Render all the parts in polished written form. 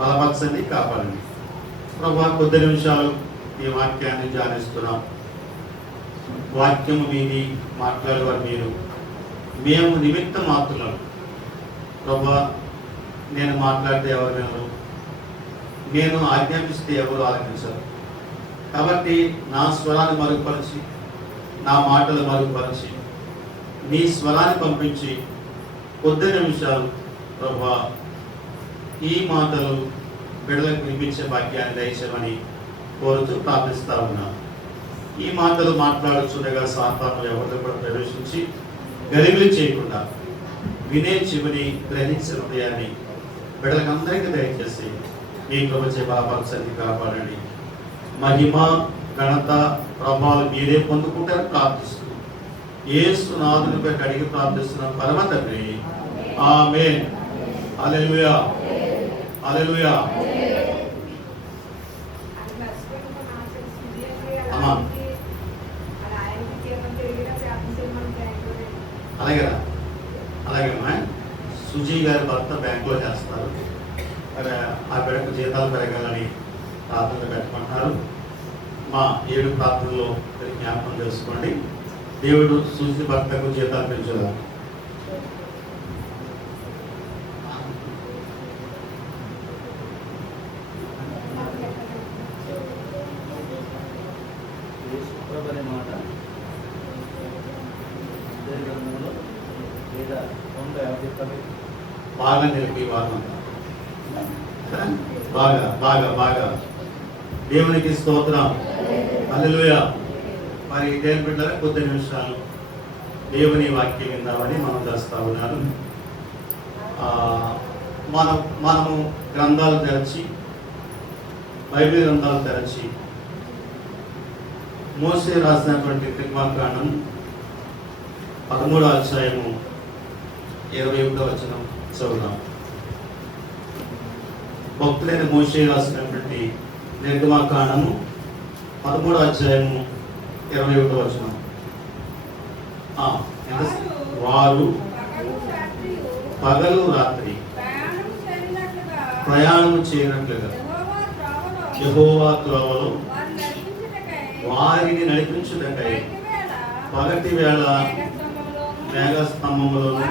బలపరచండి, కాపాడండి. ప్రభా, కొద్ది నిమిషాలు ఈ వాక్యాన్ని ధ్యానిస్తున్నాం. వాక్యము మీది, మాట్లాడేవారు మీరు. మేము నిమిత్త మాత్రులం. ప్రభా, నేను మాట్లాడితే ఎవరు వినరు, నేను ఆజ్ఞాపిస్తే ఎవరు ఆలకించరు. కాబట్టి నా స్వరాన్ని మరుగుపరిచి, నా మాటలు మరుగుపరిచి, నీ స్వరాన్ని పంపించి కొద్ది నిమిషాలు ప్రభా ఈ మాటలు బిడ్డలకు వినిపించే భాగ్యాన్ని దయచేయమని కోరుతూ ప్రార్థిస్తా ఉన్నాను. ఈ మాటలు మాట్లాడుచుండగా సాతాను ఎవరితో కూడా ప్రవేశించి గలిబిలి చేయకుండా వినే చెవిని, గ్రహించే హృదయాన్ని బిడ్డలకు అందరికీ దయచేసి మీ ప్రభుత్వ బలపరచండి, కాపాడండి. మహిమ, ఘనత, ప్రభావాలు మీరే పొందుకుంటారని ప్రార్థిస్తూ యేసు నాథునిపై అడిగి ప్రార్థిస్తున్నాం పరమ తండ్రి. ఆమేన్. హల్లెలూయా, హల్లెలూయా. అలాగేనా? అలాగేమ్మా. సుజీ గారి భర్త బ్యాంకులో చేస్తారు. ఆ బిడ్డకు జీతాలు పెరగాలని ప్రార్థనలు పెట్టమంటున్నారు. మా 7 ప్రార్థనలో జ్ఞాపకం చేసుకోండి. దేవుడు సుజీ భర్తకు జీతాలు పెంచుదా. బాగా నిలిపి వారం బాగా బాగా బాగా దేవునికి స్తోత్రం. హల్లెలూయా. మరి దేవుని బిడ్డల కొద్ది నిమిషాలు దేవుని వాక్యం విందామని మనం చేస్తా ఉన్నాను. మనము గ్రంథాలు తెరచి, బైబిల్ గ్రంథాలు తెరచి మోసే రాసినటువంటి నిర్గమకాండం 13వ అధ్యాయము 21వ వచనం చదువుదాం. భక్తులైన మోసే రాసినటువంటి నిర్గమకాండము 13వ అధ్యాయము 21వ వచనం. వారు పగలు రాత్రి ప్రయాణం చేయనట్లుగా యెహోవా త్రోవలో వారిని నడిపించుటకై పగటి వేళ మేఘస్తంభములను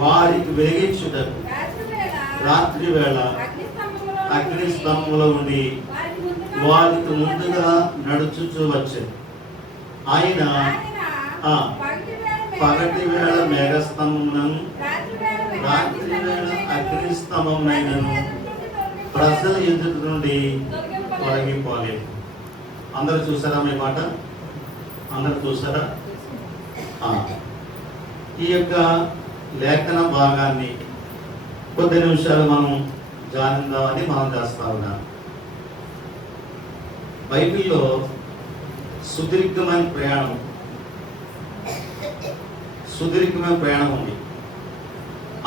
వారికి వెలిగించుటకు రాత్రి వేళ అగ్ని స్తంభంలో ఉండి వారికి ముందుగా నడుచుచూ వచ్చారు. ఆయన పగటి వేళ మేఘస్తంభములను రాత్రి వేళ అగ్ని స్తంభమునైనను ప్రజల ఎదుటి నుండి తొలగిపోలేదు. అందరూ చూసారా మీ మాట? అందరూ చూసారా? ఈ యొక్క లేఖన భాగాన్ని కొద్ది నిమిషాలు మనం ధ్యానిద్దామని మనం చేస్తా ఉన్నాం. బైబిల్లో సుదీర్ఘమైన ప్రయాణం ఉంది.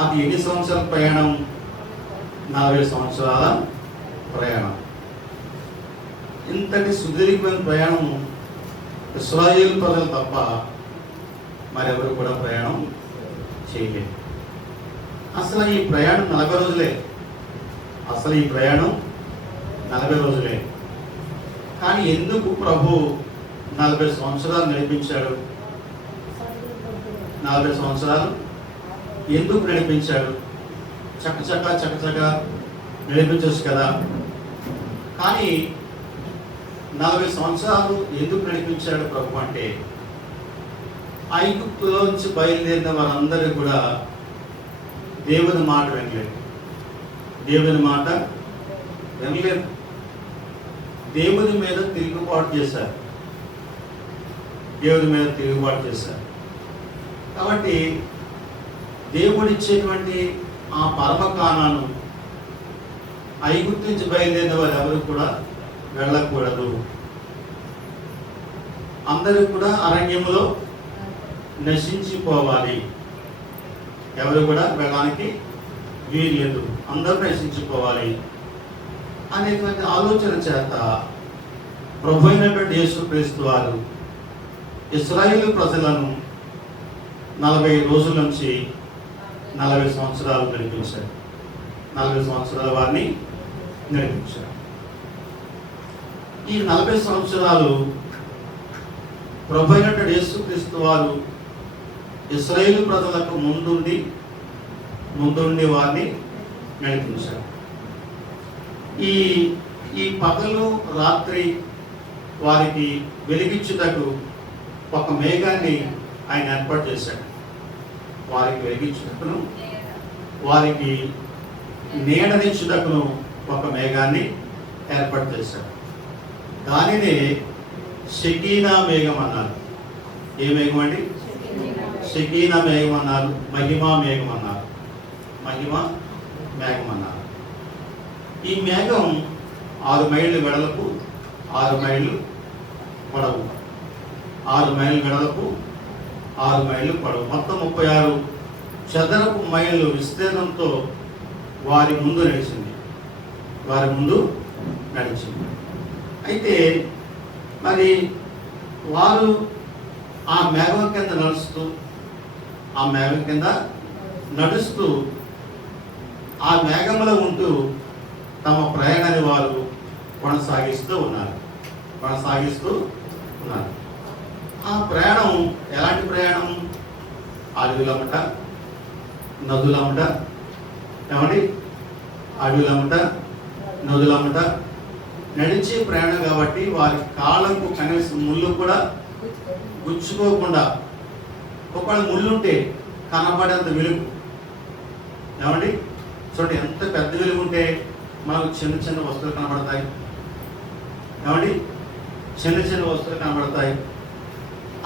అది ఎన్ని సంవత్సరాల ప్రయాణం? 40 సంవత్సరాల ప్రయాణం. ఇంతటి సుదీర్ఘమైన ప్రయాణం ఇశ్రాయేలు ప్రజలు తప్ప మరెవరు కూడా ప్రయాణం చేయలేదు. అసలు ఈ ప్రయాణం 40 రోజులే. కానీ ఎందుకు ప్రభు 40 సంవత్సరాలు నడిపించాడు? 40 సంవత్సరాలు ఎందుకు నడిపించాడు? చక్కచక్క నడిపించవచ్చు కదా. కానీ 40 సంవత్సరాలు ఎందుకు నడిపించాడు ప్రభు అంటే, ఐగుప్తులోంచి బయలుదేరిన వారందరూ కూడా దేవుని మాట వినలేదు. దేవుని మీద తిరుగుబాటు చేశారు. కాబట్టి దేవుడిచ్చేటువంటి ఆ పరమకాణాను ఐగుప్తు నుంచి బయలుదేరిన వారు ఎవరు కూడా వెళ్ళకూడదు. అందరూ కూడా అరణ్యములో నశించిపోవాలి. ఎవరు కూడా వెళ్ళడానికి వీల్లేదు, అందరూ నశించిపోవాలి అనేటువంటి ఆలోచన చేత ప్రభు అయినటువంటి యేసుక్రీస్తు వారు ఇశ్రాయేలు ప్రజలను 40 రోజుల నుంచి 40 సంవత్సరాలు నడిపించారు. 40 సంవత్సరాల వారిని నడిపించాడు. ఈ 40 సంవత్సరాలు ప్రభువైన యేసుక్రీస్తు వారు ఇశ్రాయేలు ప్రజలకు ముందుండి వారిని నడిపించారు. ఈ పగలు రాత్రి వారికి వెలిగించుటకు ఒక మేఘాన్ని ఆయన ఏర్పాటు చేశాడు. వారికి వెలిగించుటకును వారికి నీడనిచ్చుటకును ఒక మేఘాన్ని ఏర్పాటు చేశాడు. దానినే షకీనా మేఘం అన్నారు. ఏ మేఘం అండి? షకీనా మేఘం అన్నారు. మహిమా మేఘం అన్నారు. మహిమా మేఘం అన్నారు. ఈ మేఘం 6 మైళ్ళు వెడల్పు, 6 మైళ్ళు పొడవు, 6 మైళ్ళు వెడల్పు, 6 మైళ్ళు పొడవు, మొత్తం 36 చదరపు మైళ్ళు విస్తీర్ణంతో వారి ముందు నడిచింది. అయితే మరి వారు ఆ మేఘం కింద నడుస్తూ ఆ మేఘంలో ఉంటూ తమ ప్రయాణాన్ని వారు కొనసాగిస్తూ ఉన్నారు. ఆ ప్రయాణం ఎలాంటి ప్రయాణం? అడవులమ్మట, నదులమ్మట, ఏమండి? అడవులమ్మట, నదులమ్మట నడిచే ప్రయాణం కాబట్టి వారి కాళ్ళకు కనీసం ముళ్ళు కూడా గుచ్చుకోకుండా, ఒకవేళ ముళ్ళుంటే కనబడేంత వెలుగు, ఏమండి? చూడండి, ఎంత పెద్ద వెలుగు ఉంటే మనకు చిన్న చిన్న వస్తువులు కనబడతాయి, ఏమండి? చిన్న చిన్న వస్తువులు కనబడతాయి.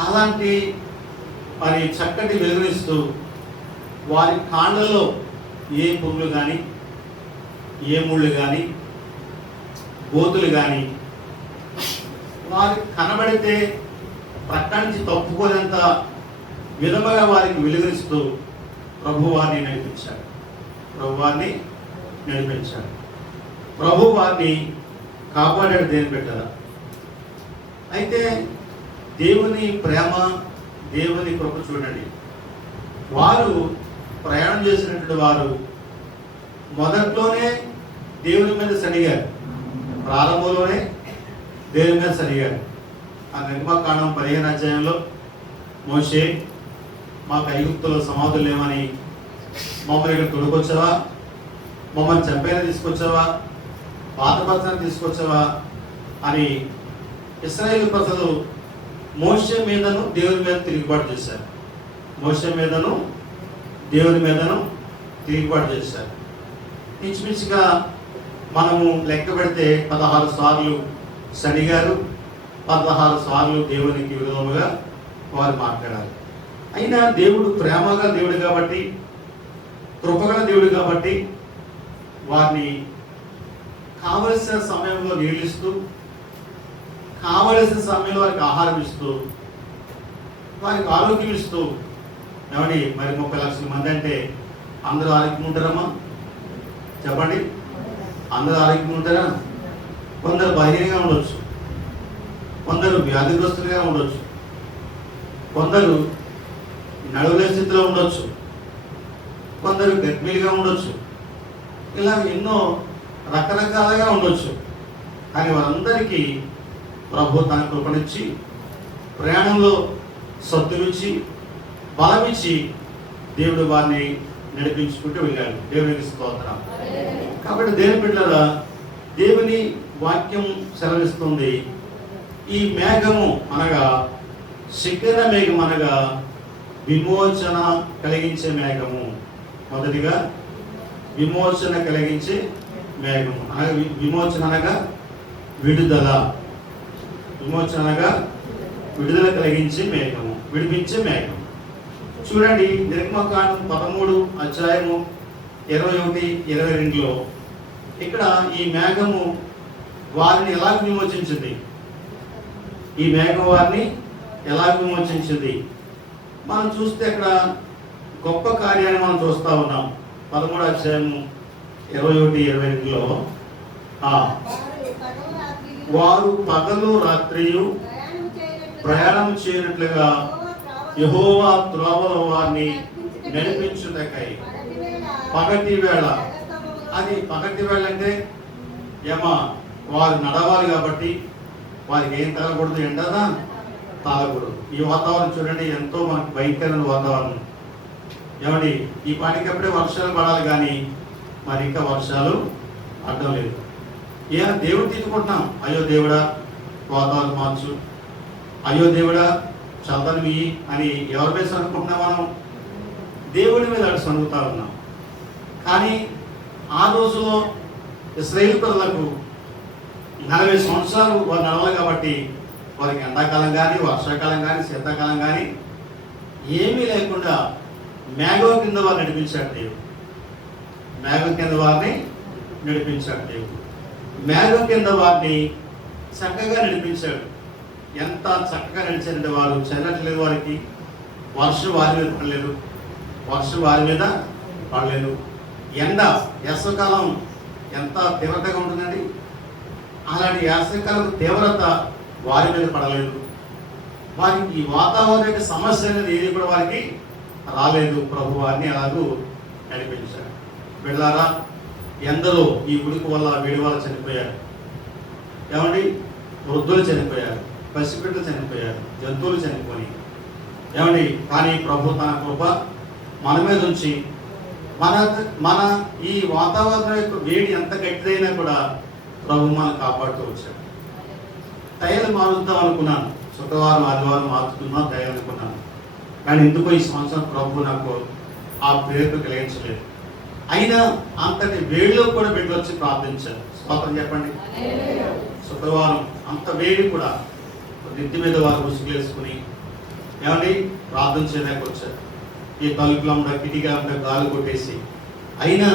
అలాంటి మరి చక్కటి వెలుగునిస్తూ వారి కాళ్ళలో ఏ పురుగులు కానీ, ఏ ముళ్ళు కానీ, గోతులు కానీ వారికి కనబడితే ప్రక్క నుంచి తప్పుకోలేంత విధముగా వారికి వెలుగునిస్తూ ప్రభు వారిని నడిపించాడు. ప్రభు వారిని కాపాడాడు. దేని పెట్టారా? అయితే దేవుని ప్రేమ, దేవుని కృప చూడండి. వారు ప్రయాణం చేసినటువంటి వారు మొదట్లోనే దేవుని మీద సరిగారు. ప్రారంభంలోనే దేవుని మీద సరిగారు. ఆ నిర్మాకాండం 15 అధ్యాయంలో మోషే, మాకు ఐగుప్తులో సమాధులు లేవని మమ్మల్ని ఇక్కడ తొడుకొచ్చావా, మమ్మల్ని చంపేలా తీసుకొచ్చావా, పాతపత్రాన్ని తీసుకొచ్చావా అని ఇశ్రాయేలు ప్రజలు మోషే మీదను దేవుని మీద తిరుగుబాటు చేశారు. ఇంచుమించుగా మనము లెక్క పెడితే 16 సార్లు సరిగారు, 16 సార్లు దేవునికి విరోధముగా వారు మాట్లాడారు. అయినా దేవుడు ప్రేమగా దేవుడు కాబట్టి, కృపగల దేవుడు కాబట్టి వారిని కావలసిన సమయంలో నీళ్ళిస్తూ, కావలసిన సమయంలో వారికి ఆహారం ఇస్తూ, వారికి ఆరోగ్యం ఇస్తూ, ఏమండి? మరి 30 లక్షల మంది అంటే అందరూ ఆరోగ్యం ఉంటారమ్మా? చెప్పండి, అందరూ ఆరోగ్యం ఉంటారా? కొందరు బలహీనంగా ఉండొచ్చు, కొందరు వ్యాధిగ్రస్తులుగా ఉండొచ్చు, కొందరు నడవలే స్థితిలో ఉండొచ్చు, కొందరు గర్భిణీలుగా ఉండొచ్చు, ఇలా ఎన్నో రకరకాలుగా ఉండొచ్చు. కానీ వారందరికీ ప్రభు తన కృపనిచ్చి, ప్రయాణంలో సత్తునిచ్చి, బలమిచ్చి దేవుడు వారిని నడిపించుకుంటూ వెళ్ళాడు. దేవునికి స్తోత్రం. కాబట్టి దేవుని బిడ్డలారా, దేవుని వాక్యం సెలవిస్తుంది, ఈ మేఘము అనగా శిఖర మేఘం అనగా విమోచన కలిగించే మేఘము. మొదటిగా విమోచన కలిగించే మేఘము అనగా విమోచన అనగా విడుదల, విడుదల కలిగించే మేఘము, విడిపించే మేఘం. చూడండి, నిర్గమకాండం 13 అధ్యాయము 21-22లో ఇక్కడ ఈ మేఘము వారిని ఎలా విమోచించింది? మనం చూస్తే అక్కడ గొప్ప కార్యాన్ని మనం చూస్తా ఉన్నాం. 13 అధ్యాయము 21-22లో వారు పగలు రాత్రియు ప్రయాణం చేయనట్లుగా యెహోవా త్రోవలో వారిని నడిపించుటకై పగటి వేళ అది పగటి వెళ్ళంటే ఏమో వారు నడవాలి కాబట్టి వారికి ఏం తగలకూడదు, ఎండదా తాగకూడదు. ఈ వాతావరణం చూడండి, ఎంతో మనకు భయంకరమైన వాతావరణం. ఏమండి ఈ పాటికప్పుడే వర్షాలు పడాలి కానీ మరి ఇంకా వర్షాలు పడడం లేదు. దేవుడు తీసుకుంటున్నాం, అయ్యో దేవుడా వాతావరణం మార్చు, అయ్యో దేవుడా చల్లని అని ఎవరి మీద అనుకుంటున్నాం? మనం దేవుడి మీద అడుగు అనుకుతా ఉన్నాం. కానీ ఆ రోజులో ఇశ్రాయేలు ప్రజలకు 40 సంవత్సరాలు వారు నడవాలి కాబట్టి వారికి ఎండాకాలం కానీ వర్షాకాలం కానీ శీతాకాలం కానీ ఏమీ లేకుండా మేఘం కింద వారు నడిపించాడు దేవుడు. మేఘం కింద వారిని నడిపించాడు దేవుడు. మేఘం కింద వారిని చక్కగా నడిపించాడు. ఎంత చక్కగా నడిచారంటే వారు చెల్లట్లేదు, వారికి వర్షం వారి మీద పడలేదు, వర్షం వారి మీద పడలేదు. ఎండ వేసవకాలం ఎంత తీవ్రతగా ఉంటుందండి, అలాంటి వేసవకాలం తీవ్రత వారి మీద పడలేదు. వారికి వాతావరణ యొక్క సమస్య అనేది ఏది కూడా వారికి రాలేదు. ప్రభు వారిని అలాగూ నడిపించాడు. వెళ్ళారా, ఎందరో ఈ ఉడుకు వల్ల వేడి వల్ల చనిపోయారు. ఏమండి వృద్ధులు చనిపోయారు, పసిపిట్టలు చనిపోయారు, జంతువులు చనిపోయి. ఏమండి కానీ ప్రభు తన కృప మన మీద ఉంచి మన ఈ వాతావరణం యొక్క వేడి ఎంత గట్టిదైనా కూడా ప్రభు మనం కాపాడుతూ వచ్చాడు. తైలు మారుద్దాం అనుకున్నాను, శుక్రవారం ఆదివారం మార్చుకుందాం తైలు అనుకున్నాను. కానీ ఎందుకో ఈ సంవత్సరం ప్రభు నాకు ఆ ప్రేరణ కలిగించలేదు. అయినా అంతటి వేడిలో కూడా బిడ్డ వచ్చి ప్రార్థించారు. స్తోత్రం చెప్పండి. శుక్రవారం అంత వేడి కూడా నెత్తి మీద వారు ఉసుగులేసుకుని ఏమండి ప్రార్థన చేయడానికి వచ్చారు. ఈ తలుపులో ఉన్న కిటికీ ఉన్న గాలి కొట్టేసి అయినా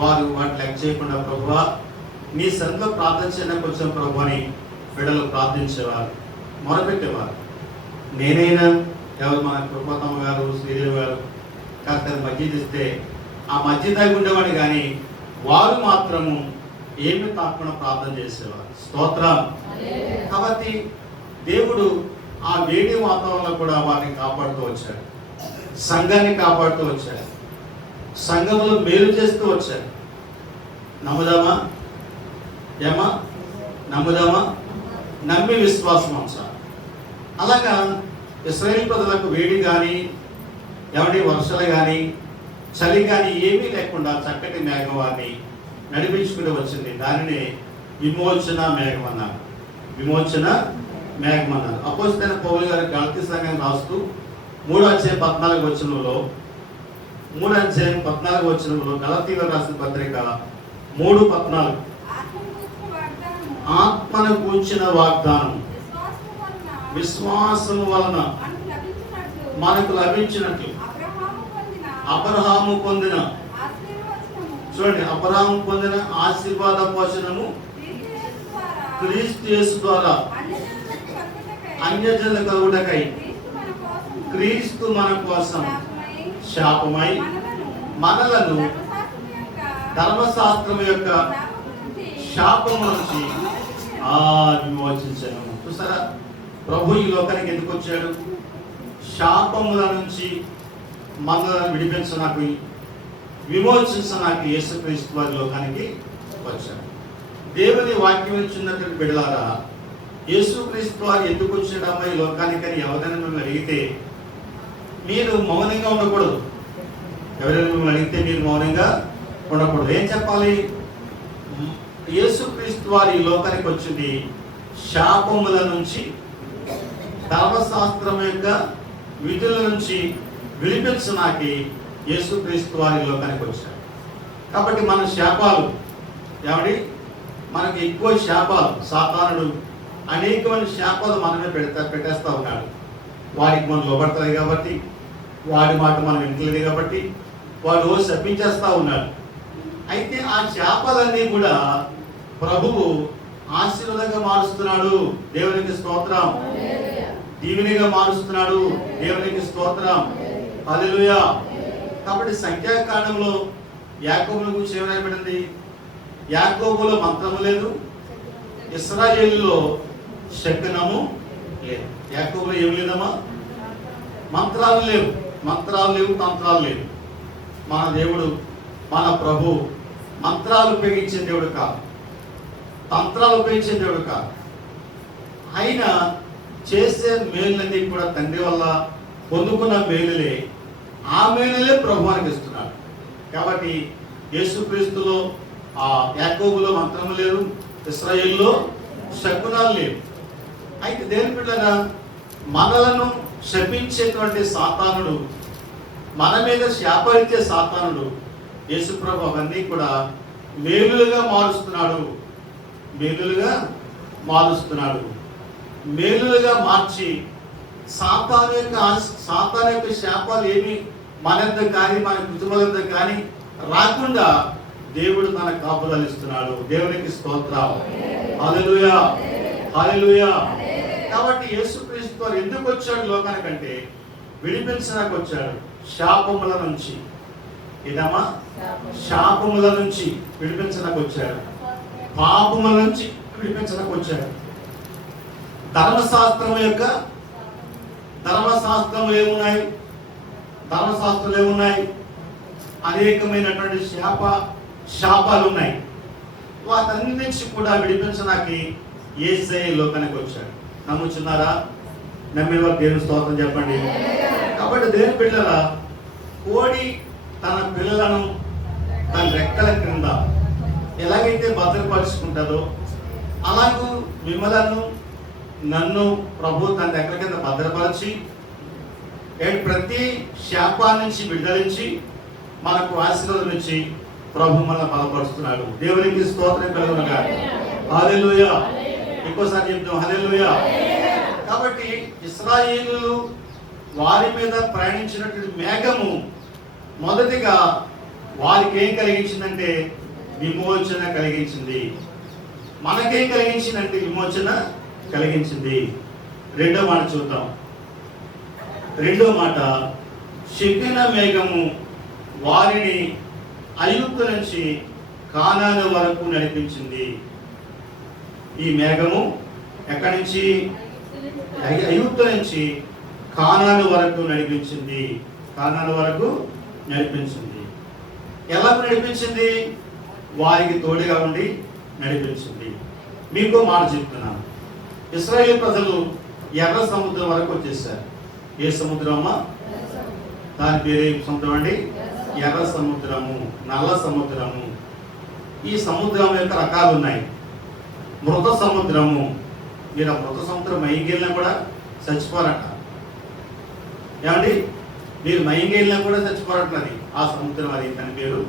వారు వాటి లెక్క చేయకుండా ప్రభువా నీ సరిగ్గా ప్రార్థన చేయడానికి వచ్చాం ప్రభు అని బిడ్డలు ప్రార్థించేవారు, మొరపెట్టేవారు. నేనైనా ఎవరు మన కృపతమ్మ గారు శ్రీదేవి గారు కాస్త మధ్య ఇస్తే ఆ మధ్య దాగి ఉండేవాడు, కానీ వారు మాత్రము ఏమి తాకుండా ప్రార్థన చేసేవారు. స్తోత్రం. కాబట్టి దేవుడు ఆ వేడి వాతావరణంలో కూడా వారిని కాపాడుతూ వచ్చాడు, సంఘాన్ని కాపాడుతూ వచ్చాడు, సంఘంలో మేలు చేస్తూ వచ్చాడు. నమ్ముదామా? ఏమా నమ్ముదామా? నమ్మి విశ్వాసం ఉంచాలి. అలాగా ఇశ్రాయేలు ప్రజలకు వేడి కానీ ఏమంటే వర్షాలు కానీ చలి కానీ ఏమీ లేకుండా చక్కటి మేఘం వారిని నడిపించుకుని వచ్చింది. దానిని విమోచన మేఘం అన్నారు. విమోచన మేఘం అన్నారు. అపోస్తలుడైన పౌలు గారు గలతీ సంఘం రాస్తూ 3:14 గలతీయులకు రాసిన పత్రిక 3:14 ఆత్మను కూర్చిన వాగ్దానం విశ్వాసము వలన మనకు లభించినట్లు అబ్రహాము పొందిన చూడండి, అబ్రహాము పొందిన ఆశీర్వాద పోషణము క్రీస్తు యేసు ద్వారా అన్యజనుల కలుగుటకై క్రీస్తు మన కోసం శాపమై మనలను ధర్మశాస్త్రం యొక్క శాపము నుంచి విమోచించను. చూసారా ప్రభు ఈ లోకానికి ఎందుకు వచ్చాడు? శాపముల నుంచి మనలను విడిపించడానికి, విమోచించడానికి యేసుక్రీస్తు వారి లోకానికి వచ్చాడు. దేవుని వాక్యం ఇచ్చినటువంటి బిడ్డలారా, యేసుక్రీస్తు వారు ఎందుకు వచ్చాడమ్మా ఈ లోకానికి అని ఎవరైనా మిమ్మల్ని అడిగితే మీరు మౌనంగా ఉండకూడదు. ఎవరైనా మిమ్మల్ని అడిగితే మీరు మౌనంగా ఉండకూడదు. ఏం చెప్పాలి? యేసుక్రీస్తు వారు ఈ లోకానికి వచ్చింది శాపముల నుంచి, ధర్మశాస్త్రం యొక్క విధుల నుంచి విడిపించడానికి యేసుక్రీస్తు వారి లోకానికి వచ్చారు. కాబట్టి మన శాపాలు ఏమండి, మనకి ఎక్కువ శాపాలు, సాతానుడు అనేకమైన శాపాలు మనమే పెట్టేస్తూ ఉన్నాడు. వాడికి మనం లోబడతాయి కాబట్టి, వాడి మాట మనం వింటలేదు కాబట్టి వాడు శపించేస్తూ ఉన్నాడు. అయితే ఆ శాపాలన్నీ కూడా ప్రభువు ఆశీర్వాదంగా మారుస్తున్నాడు. దేవునికి స్తోత్రం. దీవెనగా మారుస్తున్నాడు. దేవునికి స్తోత్రం. హల్లెలూయా. కాబట్టి సంఖ్యాకాండంలో యాకోబుల గురించి ఏం రాయబడింది? యాకోబులో మంత్రము లేదు, ఇశ్రాయేలులో శకునము లేదు. యాకోబులో ఏం లేదమ్మా? మంత్రాలు లేవు, తంత్రాలు లేవు. మన దేవుడు, మన ప్రభు, మంత్రాలు ఉపయోగించే దేవుడు కాదు, తంత్రాలు ఉపయోగించే దేవుడు కాదు. ఆయన చేసే మేలులన్నీ కూడా తండ్రి వల్ల పొందుకున్న మేలులే, ఆ మేలులే ప్రభువానికి ఇస్తున్నాడు. కాబట్టి యేసుక్రీస్తులో యాకోబులో మంత్రము లేదు, ఇశ్రాయేలులో శకునాలు లేవు. అయితే దేవుని బిడ్డలారా, మనలను శపించేటువంటి సాతానుడు, మన మీద శాపరిచ్చే సాతానుడు యేసుప్రభు అవన్నీ కూడా మేలులుగా మారుస్తున్నాడు. మేలులుగా మార్చి సాతాను యొక్క శాపాలు ఏమి మన యొద్ద కానీ మన కుటుంబాల యొద్ద కానీ రాకుండా దేవుడు తన కాపుదలు ఇస్తున్నాడు. దేవునికి స్తోత్రం. హల్లెలూయా, హల్లెలూయా. కాబట్టి యేసుక్రీస్తు వారు ఎందుకు వచ్చాడు లోకానికంటే విడిపించడానికి వచ్చాడు. శాపముల నుంచి, ఇదమ్మా, శాపముల నుంచి విడిపించడానికి వచ్చాడు. పాపముల నుంచి విడిపించడానికి వచ్చాడు. ధర్మశాస్త్రం ఏమున్నాయి? అనేకమైనటువంటి శాపాలు ఉన్నాయి. వాటన్నిటి నుంచి కూడా విడిపించడానికి యేసయ్య లోకానికి వచ్చాడు. నమ్ముచున్నారా? నమ్మిన వారు దేవుని స్తోత్రం చెప్పండి. కాబట్టి దేవుని బిడ్డలారా, కోడి తన పిల్లలను తన రెక్కల క్రింద ఎలాగైతే భద్రపరుచుకుంటుందో, అలాగూ మిమ్మలను నన్ను ప్రభు తన రెక్కల కింద భద్రపరిచి ప్రతి శాపాల నుంచి విడుదలించి మనకు ఆశీర్వాదం ఇచ్చి ప్రభు మనల్ని బలపరుస్తున్నాడు. దేవునికి స్తోత్రం కలుగునుగా. హల్లెలూయా. ఇంకోసారి చెప్తాం, హల్లెలూయా. కాబట్టి ఇశ్రాయేలు వారి మీద ప్రయాణించినటువంటి మేఘము మొదటిగా వారికి ఏం కలిగించిందంటే విమోచన కలిగించింది. మనకేం కలిగించిందంటే విమోచన కలిగించింది. రెండో మాట చూద్దాం. రెండో మాట, షెకెన మేఘము వారిని ఐగుప్తు నుంచి కానాను వరకు నడిపించింది. ఈ మేఘము ఎక్కడి నుంచి? ఐగుప్తు నుంచి కానాను వరకు నడిపించింది. ఎలా నడిపించింది? వారికి తోడుగా ఉండి నడిపించింది. మీకు మాట చెప్తున్నాను, ఇశ్రాయేలు ప్రజలు ఎర్ర సముద్రం వరకు వచ్చేసారు. ఏ సముద్రమా? దాని పేరు సముద్రం అండి, ఎర్ర సముద్రము, నల్ల సముద్రము. ఈ సముద్రం యొక్క రకాలు ఉన్నాయి. మృత సముద్రము, మీరు ఆ మృత సముద్రం మైంగెళ్ళినా కూడా చచ్చిపోరట. ఏమండి, మీరు మైంగెళ్ళినా కూడా చచ్చిపోరట్లది ఆ సముద్రం. అది దాని పేరు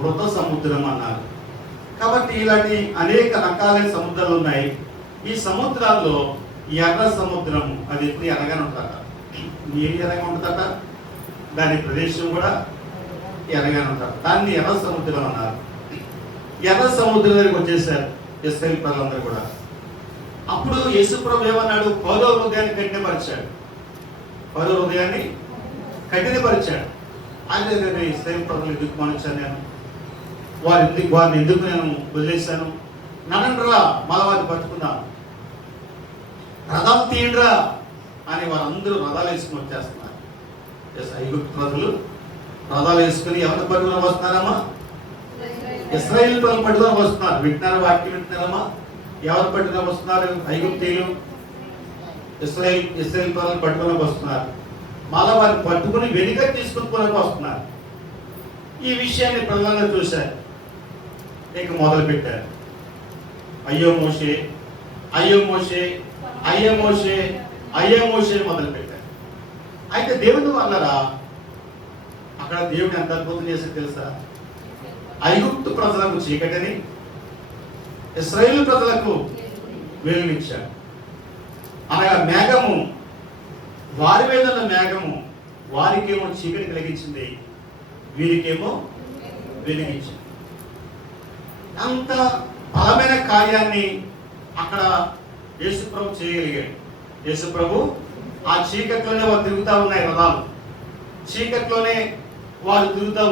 మృత సముద్రం అన్నారు. కాబట్టి ఇలాంటి అనేక రకాలైన సముద్రాలు ఉన్నాయి. ఈ సముద్రాల్లో ఎర్ర సముద్రము అది ఎప్పుడు ఎర్రగానే ఉంటుందట. నీరు ఎర్రగా ఉంటుందట, దాని ప్రదేశం కూడా ఎర్రగానే ఉంటారు. దాన్ని ఎర్ర సముద్రం అన్నారు. ఎర్ర సముద్రం దగ్గరికి వచ్చేసారు ఇశ్రాయేలు ప్రజలందరూ కూడా. అప్పుడు యేసుప్రభు ఏమన్నాడు? ఫరో హృదయాన్ని కఠినపరిచాడు. ఆయన ఇశ్రాయేలు ప్రజలు ఎందుకు మానించాను నేను, వారిని ఎందుకు నేను వదిలేశాను? నన్నురా మళ్ళా వారిని పట్టుకున్నాను, రథం తీయండిరా అని వారందరూ రథాలు వేసుకుని వచ్చేస్తున్నారు. ఐగుప్తు ప్రజలు రథాలు వేసుకుని ఎవరిని పట్టుకుని వస్తున్నారమ్మా? ఇశ్రాయేలు ప్రజలు పట్టుకుని వస్తున్నారు. వింటున్నారా? వాక్యం వింటున్నారమ్మా? ఎవరు పట్టుకుని వస్తున్నారు? ఐగుప్తీయులు ఇశ్రాయేలు ప్రజలు పట్టుకుని వస్తున్నారు. మళ్ళా వారిని పట్టుకుని వెనుక తీసుకుని వస్తున్నారు. ఈ విషయాన్ని ప్రజలంగా చూశారు. ఇక మొదలు పెట్టారు, అయ్యో మోషే మొదలు పెట్టారు. అయితే దేవుని వల్లరా అక్కడ దేవుడు ఎంత అద్భుతం చేసి తెలుసా? ఐగుప్తు ప్రజలకు చీకటిని, ఇశ్రాయేలు ప్రజలకు వెలుగునిచ్చాడు. అనగా మేఘము, వారి మీద ఉన్న మేఘము వారికేమో చీకటి కలిగించింది, వీరికేమో వెలిగించింది. అంత బలమైన కార్యాన్ని అక్కడ యేసుప్రభు చేయగలిగాడు. యేసుప్రభు ఆ చీకట్లోనే వారు తిరుగుతూ ఉన్నాయి రథాలు, చీకట్లోనే వారు తిరుగుతూ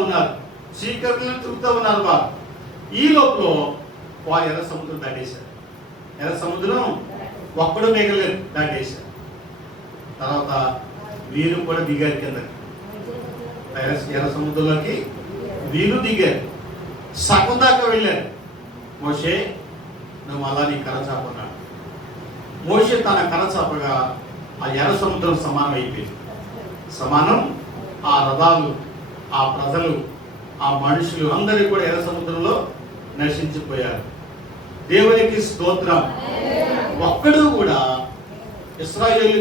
ఉన్నారు వారు. ఈ లోపల వారు ఎర్ర సముద్రం దాటేశారు. ఎర్ర సముద్రం ఒక్కడు మిగలేదు, దాటేశారు. తర్వాత వీరు కూడా దిగారు కిందకి, ఎర్ర సముద్రంలోకి వీరు దిగారు. సగం దాకా వెళ్ళారు. మోషే నువ్వు అలా నీ కర్ర చాపన్నాడు. మోషే తన కర్ర చాపగా ఆ ఎర్ర సముద్రం సమానం అయిపోయింది. సమానం. ఆ రథాలు, ఆ ప్రజలు, ఆ మనుషులు అందరూ కూడా ఎర్ర సముద్రంలో నశించిపోయారు. దేవునికి స్తోత్రం. ఒక్కడు కూడా ఇశ్రాయేలు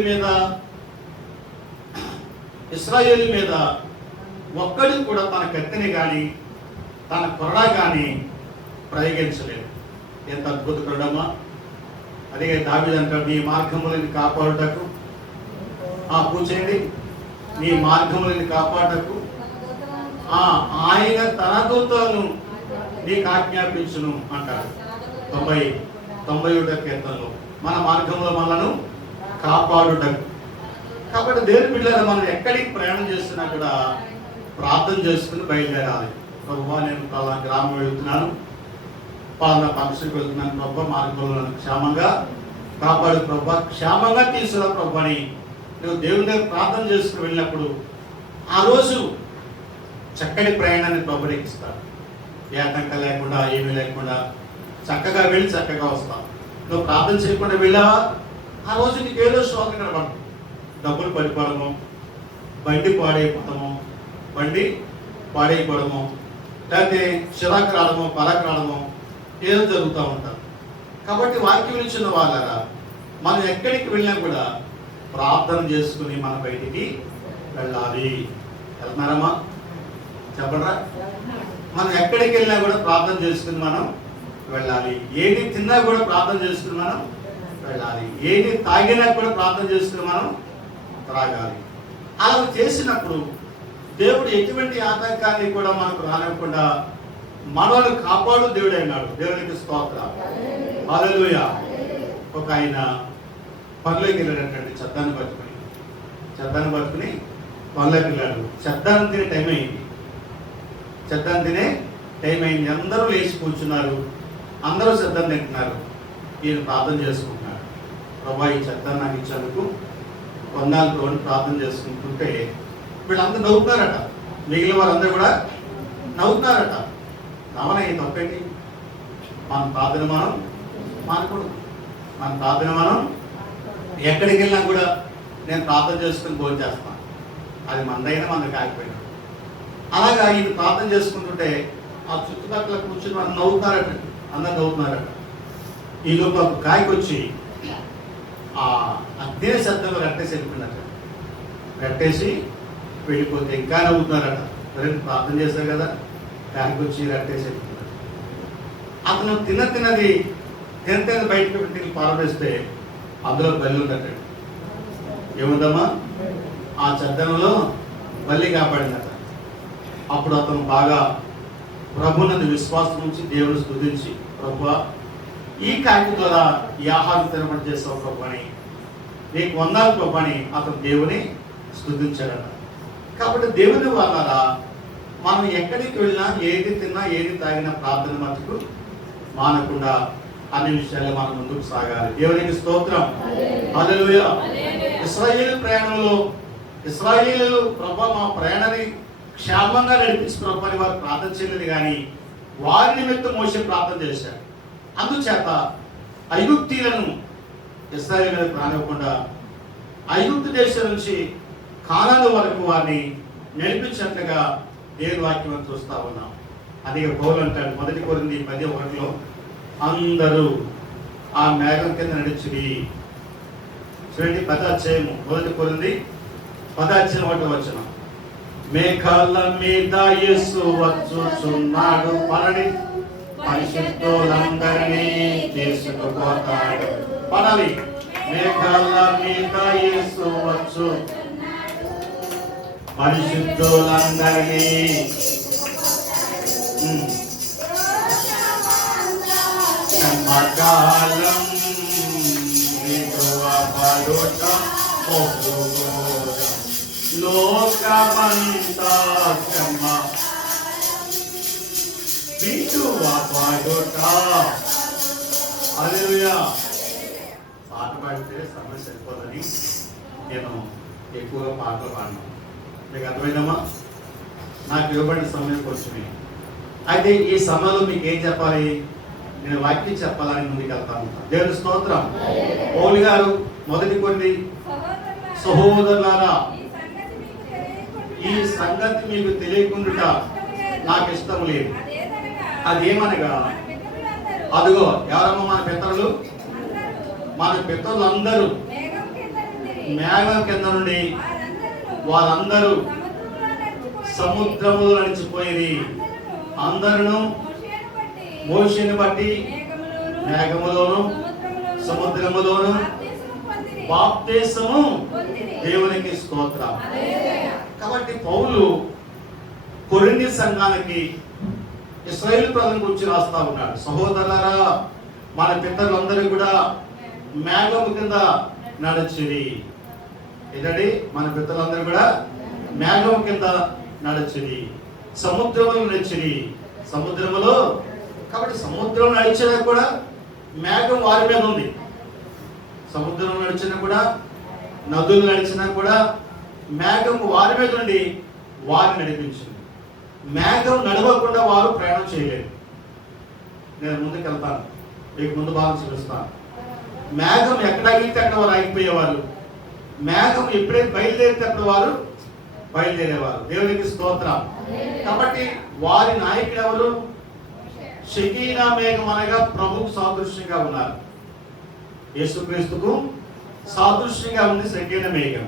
మీద ఒక్కడు కూడా తన కత్తిని కానీ తన కొరడా కానీ ప్రయోగించలేదు. ఎంత అద్భుత కొరడమ్మా! అదే దావీదు అంటాడు, నీ మార్గములను కాపాడుటకు పూచేయండి, నీ మార్గములను కాపాడుటకు ఆయన తన దూతలను నీకు ఆజ్ఞాపించును అంటాడు 91వ కీర్తనలో. మన మార్గంలో మనను కాపాడుటకు. కాబట్టి దేవుని బిడ్డలారా, మనం ఎక్కడికి ప్రయాణం చేస్తున్నా కూడా ప్రార్థన చేసుకుని బయలుదేరాలి. ప్రభువా, నేను పలానా గ్రామం వెళ్తున్నాను, పలానా ఫంక్షన్కి వెళ్తున్నాను ప్రభా, మార్గంలో నన్ను క్షేమంగా కాపాడు ప్రభా, క్షేమంగా తీసుకురా ప్రభా అని నువ్వు దేవుని దగ్గర ప్రార్థన చేసుకుని వెళ్ళినప్పుడు ఆ రోజు చక్కటి ప్రయాణాన్ని ప్రభుని ఎక్కిస్తాడు. ఏ ఆటంకం లేకుండా, ఏమీ లేకుండా చక్కగా వెళ్ళి చక్కగా వస్తావు. నువ్వు ప్రార్థన చేయకుండా వెళ్ళావా, ఆ రోజు నీకు ఏదో శోధన కనబడుతుంది. డబ్బులు పడిపోవడము, బండి పాడైపోవడము, లేకపోతే చిరాకు రావడము, పరాకు రావడము ఏదో జరుగుతూ ఉంటారు. కాబట్టి వాక్యం ఇచ్చిన వాళ్ళరా, మనం ఎక్కడికి వెళ్ళినా కూడా ప్రార్థన చేసుకుని మన బయటికి వెళ్ళాలి. వెళ్తున్నారమ్మా? చెప్పరా? మనం ఎక్కడికి వెళ్ళినా కూడా ప్రార్థన చేసుకుని మనం వెళ్ళాలి. ఏది తిన్నా కూడా ప్రార్థన చేసుకుని మనం వెళ్ళాలి. ఏది తాగినా కూడా ప్రార్థన చేసుకుని మనం త్రాగాలి. అలా చేసినప్పుడు దేవుడు ఎటువంటి ఆటంకాన్ని కూడా మనకు రానివ్వకుండా మనల్ని కాపాడు దేవుడు అన్నాడు. దేవునికి స్తోత్రం. హల్లెలూయా. ఒక ఆయన పనిలోకి వెళ్ళాడంటే చెద్దాన్ని పట్టుకుని పనిలోకి వెళ్ళాడు. చెద్దాన్ని తినే టైం అయింది. అందరూ లేచి కూర్చున్నారు, అందరూ చెద్దాన్ని తింటున్నారు. ఈయన ప్రార్థన చేసుకుంటున్నాడు. ప్రభా, ఈ చెద్దాన్ని నాకు ఇచ్చేందుకు కొన్నాళ్ళు ప్రార్థన చేసుకుంటుంటే వీళ్ళందరూ నవ్వుతున్నారట. మిగిలిన వారందరూ కూడా నవ్వుతున్నారట. నవన ఈ తప్పేంటి? మన ప్రార్థన మనం మానకూడదు. మన ప్రార్థన మనం ఎక్కడికి వెళ్ళినా కూడా నేను ప్రార్థన చేసుకుని భోజనం చేస్తాను. అది మనదైనా మనకు కాకపోయినా. అలాగా ఈయన ప్రార్థన చేసుకుంటుంటే ఆ చుట్టుపక్కల కూర్చుని మనం నవ్వుతున్నారట, అందరు నవ్వుతున్నారట. ఈ లోపల ఒక కాయకు వచ్చి ఆ అగ్ని శబ్దంలో కట్టేసి వెళ్ళిపోతే ఇంకా నవ్వుతున్నారట. రెండు ప్రార్థన చేశారు కదా, కాయకు వచ్చి కట్టేసి వెళ్ళిపోతున్నారు. అతను తిన్నది బయటకు పెట్టి పారవేస్తే అందులో బల్లి ఉందట. ఏముందమ్మా? ఆ చద్దనంలో బల్లి కాపాడిందట. అప్పుడు అతను బాగా ప్రభునందు విశ్వాసం నుంచి దేవుని స్తుతించి, ప్రభువా, ఈ కాకి ద్వారా ఈ ఆహారం తినబడి చేస్తావు ప్రభు అని, నీకు వందాలు ప్రభు అని అతను దేవుని స్తుతించాడట. కాబట్టి దేవుని వాళ్ళారా, మనం ఎక్కడికి వెళ్ళినా, ఏది తిన్నా, ఏది తాగినా ప్రార్థన మటుకు మానకుండా అన్ని విషయాల్లో మనం ముందుకు సాగాలి. దేవునికి స్తోత్రం. హల్లెలూయా. ఇశ్రాయేలు ప్రయాణంలో ఇశ్రాయేలు ప్రభు మా ప్రయాణాన్ని క్షేమంగా నడిపించి ప్రభు అని వారు ప్రార్థన చేయలేదు, కానీ వారి నిమిత్తం మోసే ప్రార్థన చేశారు. అందుచేత ఐగుప్తీయులను ఇశ్రాయేలు మీద రానివ్వకుండా ఐగుప్తు దేశం నుంచి కానాను వరకు వారిని నడిపించినట్లుగా దేవుని వాక్యం చూస్తా ఉన్నాం. అదే పౌలు అంటాడు, 1 కొరింథీ 10:1 అందరూ ఆ మేఘం కింద నడిచిరి. చూడండి, 1 కొరింథీ 10:1 మేఘాల మీద యేసు వచ్చుచున్నాడు, పరిశుద్ధులందరినీ తీసుకుపోతాడు. పడాలి. మేఘాల మీద యేసు వచ్చు, పరిశుద్ధులందరినీ క్షమకాలం విడువబడుట లోకమంతా క్షమ విడువబడుట. హల్లెలూయా. పాట పాడితే సమస్య సరిపోదని నేను ఎక్కువగా పాటలు పాడినా. మీకు అర్థమైందమ్మా? నాకు ఇవ్వబడిన సమయం కొంచెమే. అయితే ఈ సమయంలో మీకు ఏం చెప్పాలి? నేను వాక్యం చెప్పాలని ముందుకు వెళ్తాను. దేవుని స్తోత్రం. పౌలు గారు మొదటి కొన్ని సహోదరులారా, ఈ సంగతి మీకు తెలియకుండా నాకు ఇష్టం లేదు. అదేమనగా, అదిగో ఎవరమ్మా మన పితరులు? మన పితరులందరూ మేఘం కింద నుండి వారందరూ సముద్రములో నడిచిపోయి అందరూ మోషేను బట్టి మేఘములోను సముద్రములోను బాప్తిసము దేవునికి స్తోత్రం. కాబట్టి పౌలు కొరింథీ సంఘానికి ఇశ్రాయేలు ప్రజల గురించి రాస్తా ఉన్నాడు. సహోదరులారా, మన పితరులందరూ కూడా మేఘము కింద నడిచిరి. ఏంటండి? మన పితరులందరూ కూడా మేఘం కింద నడిచిరి, సముద్రములో నడిచిరి. సముద్రములో, కాబట్టి సముద్రం నడిచినా కూడా మేఘం వారి మీద ఉంది. సముద్రం నడిచినా కూడా, నదులు నడిచినా కూడా మేఘం వారి మీద నుండి వారిని నడిపించింది. మేఘం నడవకుండా వారు ప్రయాణం చేయలేరు. నేను ముందుకు వెళ్తాను, మీకు ముందు భాగం చూపిస్తాను. మేఘం ఎక్కడ ఆగితే అక్కడ వారు ఆగిపోయేవారు. మేఘం ఎప్పుడైతే బయలుదేరితే అప్పుడు వారు బయలుదేరేవారు. దేవునికి స్తోత్రం. కాబట్టి వారి నాయకుడు ఎవరు? షకీనా మేఘం అనగా ప్రభువుకు సాదృశ్యంగా ఉన్నారు. యేసుక్రీస్తుకు సాదృశ్యంగా ఉంది షకీనా మేఘం.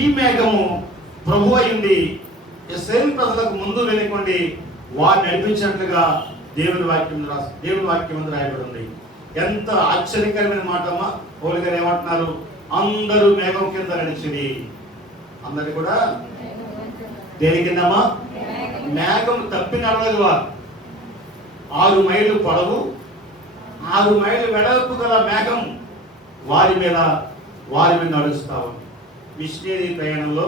ఈ మేఘము ప్రభు అయింది ఇశ్రాయేలు ప్రజలకు ముందు వెనుకొండి వారిని నడిపించినట్లుగా దేవుని వాక్యం రాయబడి ఉంది. ఎంత ఆశ్చర్యకరమైన మాట అమ్మా. పౌలు గారు ఏమంటున్నారు? అందరూ మేఘం కింద నడిచింది. అందరు కూడా దేని కిందమ్మా? మేఘం తప్పి నడవదు వారు. 6 మైళ్ళు పొడవు 6 మైళ్ళు వెడల్పు గల మేఘం వారి మీద నడుస్తా ఉంది. మిషనరీ ప్రయాణంలో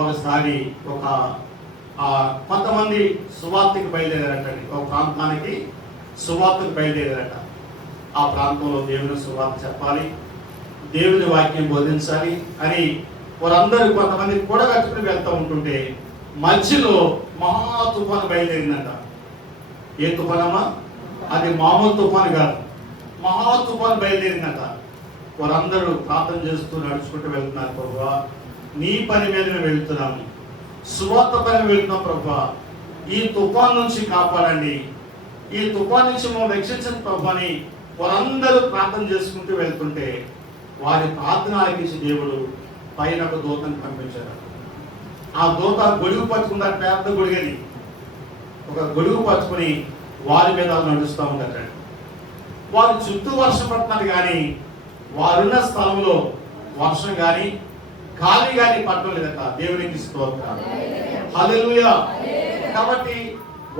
ఒకసారి కొంతమంది సువార్తకి బయలుదేరారటండి. ఒక ప్రాంతానికి సువార్తకు బయలుదేరారట. ఆ ప్రాంతంలో దేవుని సువార్త చెప్పాలి, దేవుని వాక్యం బోధించాలి అని వారందరూ కొంతమంది కూడగట్టుకుని వెళ్తూ ఉంటుంటే మధ్యలో మహా తుఫాను బయలుదేరిందంట. ఏ తుఫానమ్మా? అది మామూలు తుఫాను కాదు, మహా తుఫాను బయలుదేరిందంట. వారందరూ ప్రార్థన చేస్తూ నడుచుకుంటూ వెళ్తున్నారు. ప్రభువా, నీ పని మీద మేము వెళ్తున్నాము, సువార్త పని వెళ్తున్నాం. ప్రభువా, ఈ తుఫాన్ నుంచి కాపాడండి, ఈ తుఫాన్ నుంచి మేము రక్షించండి ప్రభు అని వారందరూ ప్రార్థన చేసుకుంటూ వెళ్తుంటే వారి ప్రార్థన ఆలకించి దేవుడు పైన ఒక దూతను పంపించారు. ఆ దూత గొడుగు పట్టుకుంటారు, పెద్ద గొడుగని ఒక గొడుగు పట్టుకుని వారి మీద నడుస్తూ ఉంటారు. వారు చుట్టూ వర్షం పడుతున్నారు కానీ వారున్న స్థలంలో వర్షం కానీ గాలి కానీ పట్టడం లేదట. దేవునికి స్తోత్రం, హల్లెలూయా. కాబట్టి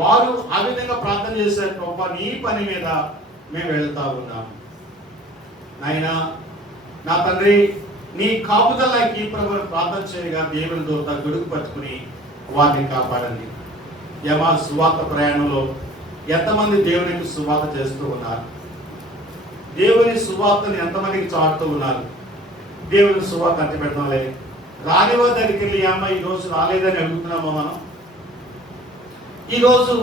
వారు ఆ విధంగా ప్రార్థన చేశారు. ప్రభు, నీ పని మీద మేము వెళ్తా ఉన్నాము. నాయనా, నా తండ్రి, నీ కాపుదలకి ప్రభు ప్రార్థన చేయగా దేవుని దూత గొడుగు పట్టుకుని వారిని కాపాడండి. యమా సువార్త ప్రయాణంలో ఎంతమంది దేవునికి సువార్త చేస్తూ ఉన్నారు? దేవుని సువార్తను ఎంతమందికి చాటుతూ ఉన్నారు? దేవుని సువార్త అంటి పెడతాంలే, రాని వారి దగ్గరికి వెళ్ళి అమ్మ ఈరోజు రాలేదని అడుగుతున్నామా మనం? ఈరోజు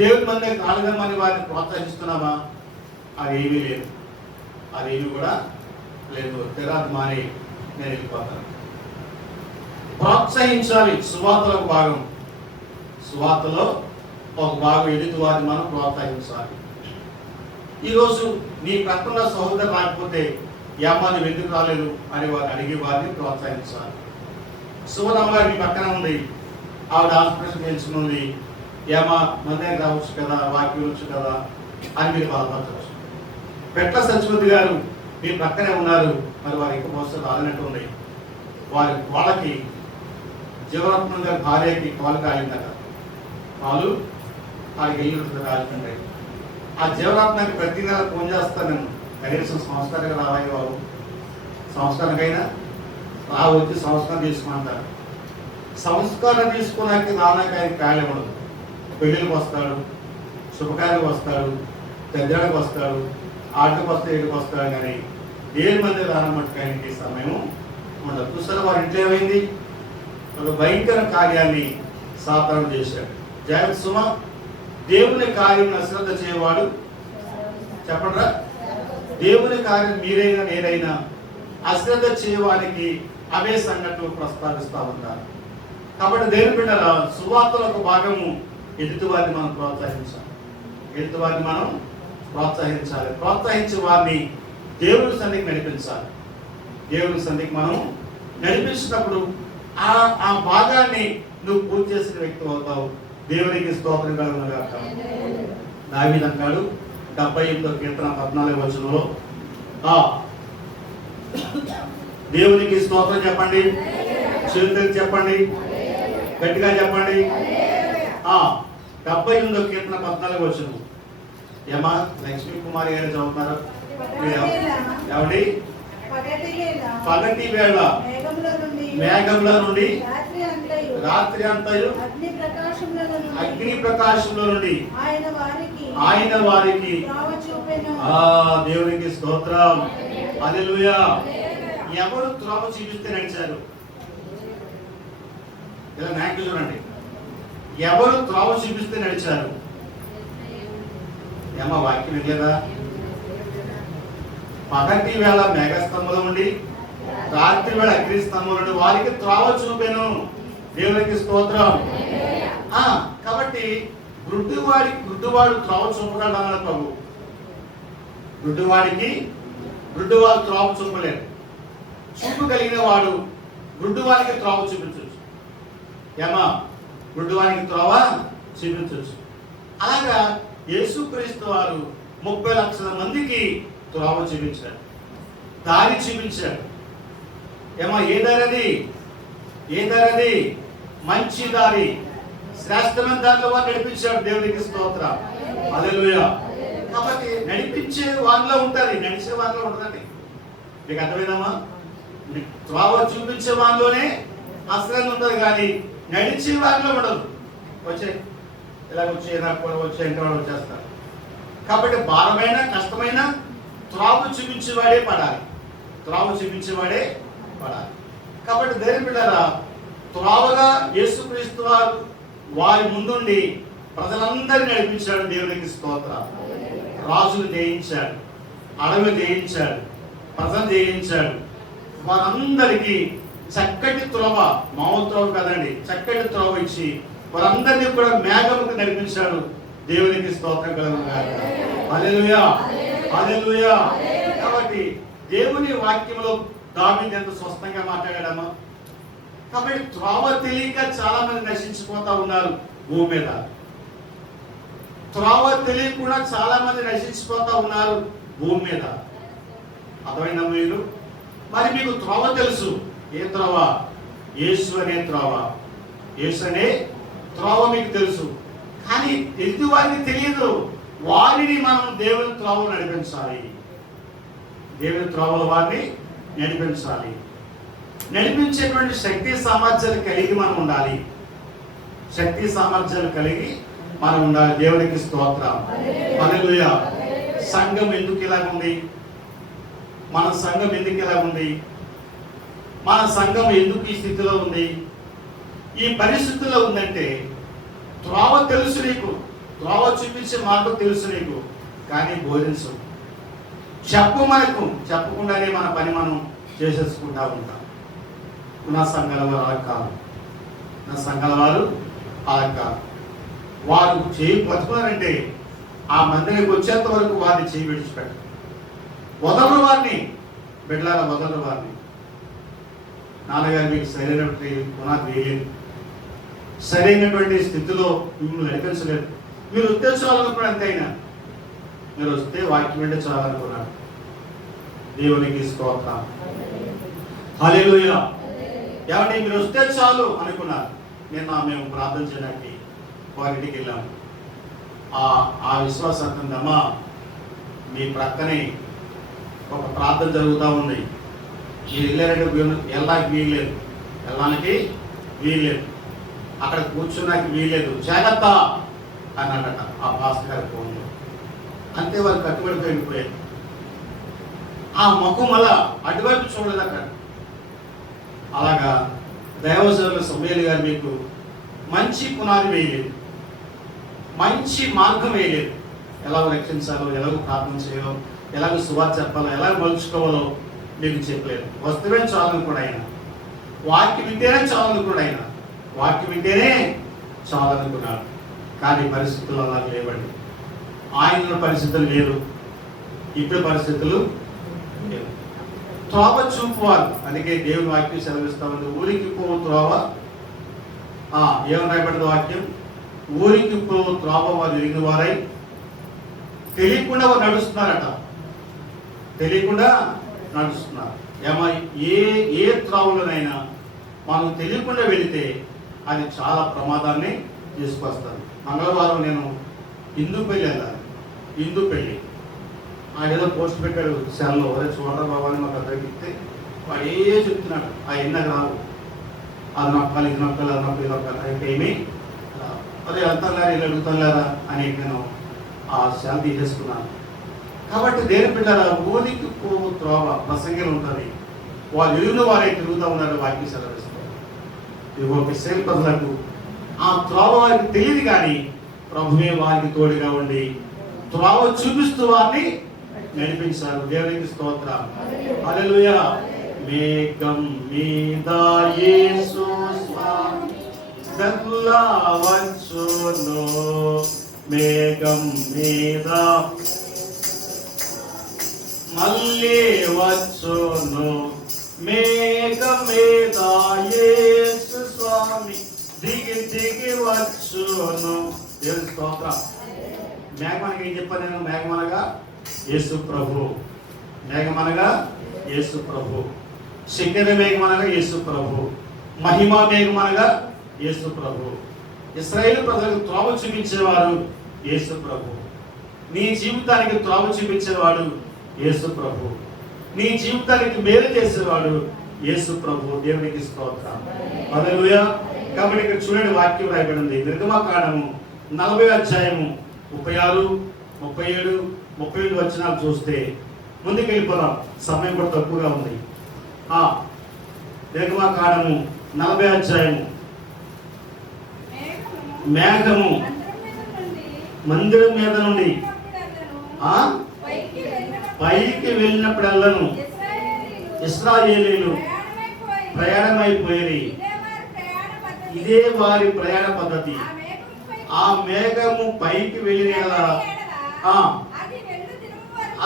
దేవుని మంది దగ్గర రాలేదమ్మని వారిని ప్రోత్సహిస్తున్నామా? అదేమీ లేదు, అదేమీ కూడా లేదు. తెరాత మాని నేను వెళ్ళిపోతాను. ప్రోత్సహించాలి. సువార్తలకు భాగం, సువార్తలో ఒక భాగం ఎదుటి వారిని మనం ప్రోత్సహించాలి. ఈరోజు నీ ప్రక్కన సహోదరు రాకపోతే ఏమ్మా నువ్వు ఎందుకు రాలేదు అని వారిని అడిగే వారిని ప్రోత్సహించాలి. సువనమ్మ గారు మీ పక్కన ఉంది, ఆవిడ ఆస్పిరేషన్ తెలుసుకుంది, ఏమా మన దగ్గర రావచ్చు కదా, వాక్యం వచ్చు కదా అని మీరు బాధపడవచ్చు. పెట్ల సత్యవతి గారు మీ ప్రక్కనే ఉన్నారు, మరి వారి ఎక్కువ మోసం రాలినట్టు ఉంది. వాళ్ళకి జీవరత్నం గారి భార్యకి కాలు కాలిందట. కాలు వాళ్ళకి వెళ్ళి కాలిందంటే ఆ జీవరత్నానికి ప్రతి నెల ఫోన్ చేస్తాను నేను, కనీసం సంస్కారంగా రావాలి బాబు, సంస్కారంకైనా వచ్చి సంస్కారం తీసుకుంటారు. సంస్కారం తీసుకున్నాక రానాక ఆయన ఖాళీ ఉండదు. పెళ్ళిళ్ళకి వస్తాడు, శుభకార్యాలకు వస్తాడు, పెద్దలకు వస్తాడు, ఆటకు వస్తే ఇటుకు వస్తాడు, కానీ దేని మంది రానమట్టుకు ఆయనకి సమయం ఉండదు. చూసారా వారి ఇంట్లో ఏమైంది? ఒక భయంకర కార్యాన్ని సాతాను చేశాడు. జాగ్రత్త సుమ, దేవుని కార్యం అశ్రద్ధ చేయవాడు చెప్పండి, దేవుని కార్యం మీరైనా నేనైనా అశ్రద్ధ చేయవానికి అవే సంఘటనలు ప్రస్తావిస్తూ ఉంటారు. కాబట్టి దేవుని బిడ్డల సువార్తలో ఒక భాగము ఎదుటివారిని మనం ప్రోత్సహించాలి. ఎదుటివారిని మనం ప్రోత్సహించాలి. ప్రోత్సహించే వారిని దేవుని సన్నిధికి నడిపించాలి. దేవుని సన్నిధికి మనం నడిపించినప్పుడు ఆ భాగాన్ని నువ్వు పూర్తి చేసిన వ్యక్తి అవుతావు. దేవునికి స్తోత్రం కలుగునుగాక. దావీదు అంటాడు 78వ కీర్తన 14వ వచనంలో, దేవునికి స్తోత్రం చెప్పండి, చేతులకు చెప్పండి, గట్టిగా చెప్పండి. 78వ కీర్తన 14వ వచనం. ఏమా లక్ష్మీ కుమారి గారు చదువుతున్నారు? ఎవడి? పగటి వేళ మేఘంలో నుండి రాత్రి అంతయు అగ్ని ప్రకాశంలో నుండి ఆయన వారికి దేవునికి స్తోత్రం, హల్లెలూయా. ఎవరు త్రోవ చూపిస్తే నడిచారు? ఇలా నాయకులు చూడండి, ఎవరు త్రోవ చూపిస్తే నడిచారు? ఏమా వాక్యం వినలేదా? పగటి వేళ మేఘస్తంభంలో ఉండి రాత్రి వేళ అగ్ని స్తంభంలో ఉండి వారికి త్రోవ చూపెను. దేవునికి స్తోత్రం. కాబట్టి గుడ్డివాడు త్రోవ చూపగలడు అన్నాడు ప్రభు. గుడ్డివాడు త్రోవ చూపలేడు. చూపు కలిగిన వాడు గుడ్డివాడికి త్రోవ చూపించవచ్చు. ఏమా గుడ్డివాడికి త్రోవ చూపించవచ్చు. అలాగా యేసుక్రీస్తు వారు 30 లక్షల మందికి త్రోవ చూపించాడు, దారి చూపించాడు. ఏమా ఏ దారి? మంచి దారి, శ్రేష్టమైన దారిలో వారు నడిపించాడు. దేవునికి స్తోత్రం, హల్లెలూయా. కాబట్టి నడిపించే వారిలో ఉంటుంది, నడిచే వారిలో ఉంటుందండి. మీకు అర్థమైందమ్మా? త్రోవ చూపించే వారిలోనే అసలు ఉంటుంది, కానీ నడిచే వారిలో ఉండదు. వచ్చే ఇలా వచ్చేస్తారు. కాబట్టి భారమైన కష్టమైన త్రోవ చూపించేవాడే పడాలి. కాబట్టి దేవుని బిడ్డలారా, త్రోవగా యేసుక్రీస్తు వారి ముందుండి ప్రజలందరినీ నడిపించాడు. దేవునికి స్తోత్రం. రాజులు జయించాడు, అడవులు జయించాడు, ప్రజలు జయించాడు. వారందరికీ చక్కటి త్రోవ, మామూలు త్రోవ కదండి, చక్కటి త్రోవ ఇచ్చి వారందరినీ కూడా మేఘముకు నడిపించాడు. దేవునికి స్తోత్రం కలుగునుగాక. హల్లెలూయా, హల్లెలూయా. కాబట్టి దేవుని వాక్యంలో దావీదు ఎంత స్పష్టంగా మాట్లాడాడమ్మా. కాబట్టి త్రోవ తెలియక చాలా మంది నశించిపోతా ఉన్నారు భూమి మీద. త్రోవ తెలియకుండా చాలా మంది నశించిపోతా ఉన్నారు భూమి మీద. అర్థమైందా మీరు? మరి మీకు త్రోవ తెలుసు. ఏ త్రోవ? యేసు అనే త్రోవ. యేసు అనే త్రోవ మీకు తెలుసు, కానీ ఎదుటి వారికి తెలియదు. వారిని మనం దేవుని త్రోవ నడిపించాలి. దేవుని త్రోవల వారిని నడిపించాలి. నడిపించేటువంటి శక్తి సామర్థ్యాలు కలిగి మనం ఉండాలి. దేవునికి స్తోత్రం, హల్లెలూయా. సంఘం ఎందుకు ఇలా ఉంది? మన సంఘం ఎందుకు ఇలా ఉంది? మన సంఘం ఎందుకు ఈ స్థితిలో ఉంది, ఈ పరిస్థితుల్లో ఉందంటే త్రోవ తెలుసు నీకు, త్రోవ చూపించే మార్గం తెలుసు నీకు, కానీ బోధించు. చెప్పకుండానే మన పని మనం చేసేసుకుంటా ఉంటాం. నా సంఘాల వారు అలా కాదు. వారు చేయి పట్టుకున్నారంటే ఆ మందిరికి వచ్చేంత వరకు వారిని చేయి విడిచిపెట్టారు. వదలరు వారిని, బిడ్డలారా వదలరు వారిని. నాన్నగారు మీకు సరైనటువంటి పునాది వేయలేదు, సరైనటువంటి స్థితిలో మిమ్మల్ని నడిపించలేదు. మీరు వస్తే చాలనుకున్నాడు, అంతైనా మీరు వస్తే వాక్యం అంటే చాలనుకున్నాడు. దేవునికి స్తోత్రం, హల్లెలూయా. ఏమంటే మీరు వస్తే చాలు అనుకున్నారు. మేము ప్రార్థన చేయడానికి వారింటికి వెళ్ళాము. ఆ విశ్వాసంతమ్మా మీ ప్రక్కనే ఒక ప్రార్థన జరుగుతూ ఉంది. మీరు వెళ్ళడానికి వీల్లేదు, అక్కడ కూర్చున్నాకి వీల్లేదు, జాగ్రత్త అన్నాడట ఆ పాస్టర్ గారి ఫోన్లో. అంతే వారు కట్టుబడి వెళ్ళిపోయారు. ఆ ముఖం అలా అటువైపు చూడలేదు అక్కడ. అలాగా దైవజనుల సమూయేలు గారు మీకు మంచి పునాది వేయలేదు, మంచి మార్గం వేయలేదు. ఎలాగో రక్షించాలో, ఎలాగో ప్రార్థన చేయాలో, ఎలాగో సువార్త చెప్పాలో, ఎలాగో మలుచుకోవాలో మీకు చెప్పలేదు. వస్తువే చాలనుకోడు ఆయన, వాక్యం వింటేనే చాలనుకోడు ఆయన, వాక్యం వింటేనే చాలనుకున్నాడు. కానీ పరిస్థితులు అలా లేవండి. ఆయన పరిస్థితులు లేరు, ఇప్పుడు పరిస్థితులు లేవు. త్రోవ చూపువారు, అందుకే దేవుని వాక్యం సెలవిస్తా ఉంది. ఊరికి పో త్రోవ, ఏమని రాయబడ్డది వాక్యం? ఊరికి పో త్రోవ వారు ఎరిగిన వారై తెలియకుండా వారు నడుస్తున్నారట, తెలియకుండా నడుస్తున్నారు. ఏ త్రోవలోనైనా మనం తెలియకుండా వెళితే అది చాలా ప్రమాదాన్ని తీసుకొస్తుంది. మంగళవారం నేను హిందూపల్లి వెళ్ళాలి. హిందూపల్లి ఆయన ఏదో పోస్ట్ పెట్టాడు సెల్లో, అదే చూడరా బాబా అని మాకు అద్దరికి ఇస్తే వాడు చెప్తున్నాడు, ఆ ఎన్నకు రావు, అది నొక్కాలి, ఇది నొక్కాలి, అది నొక్కాలి, ఇది నొక్కాలి, అయితే ఏమి అదే వెళ్తారా ఇలా అడుగుతారా అని నేను ఆ సెల్ తీసేసుకున్నాను. కాబట్టి దేని పిల్లల ఊరికి త్రోవ ప్రసంగిలు ఉంటుంది, వాళ్ళు ఎరువులు వారే తిరుగుతూ ఉన్నారు. వాక్యం సెలవిస్తారు. ఇది ఒక సేవకులకు ఆ త్రోవ వారికి తెలియదు, కానీ ప్రభువే వారికి తోడుగా ఉండి త్రోవ చూపిస్తూ వారిని నడిపించారు. దేవునికి స్తోత్రం, హల్లెలూయా. మేఘం మీద యేసు స్వామి వచ్చును, మేఘం మీద మళ్ళీ వచ్చును, మేఘం మీద యేసు స్వామి దిగి వచ్చును. దేవుని స్తోత్రం. మేఘమనగా ఏం చెప్పాను నేను? మేఘమనగా యేసు ప్రభు, మేఘమనగా యేసు ప్రభు, శక్తి మేఘమనగా యేసు ప్రభు, మహిమ మేఘమనగా యేసు ప్రభు. ఇశ్రాయేలు ప్రజలకు త్రోవ చూపించేవారు యేసు ప్రభు. నీ జీవితానికి త్రోవ చూపించేవాడు యేసు ప్రభు. నీ జీవితానికి మేలు చేసేవాడు యేసు ప్రభు. దేవునికి స్తోత్రం, హల్లెలూయా. కాబట్టి ఇక్కడ చూడండి, వాక్యం రాయబడింది. నిర్గమకాండము 40వ అధ్యాయము 36, 37, 38 వచనాలు చూస్తే ముందుకు వెళ్ళిపోదాం, సమయం కూడా తక్కువగా ఉంది. నిర్గమకాండము 40వ అధ్యాయము. మేఘము మందిరం మీద నుండి పైకి వెళ్ళినప్పుడల్లను ఇశ్రాయేలీయులు ప్రయాణమైపోయేది. ఇదే వారి ప్రయాణ పద్ధతి. ఆ మేఘము పైకి వెళ్ళిన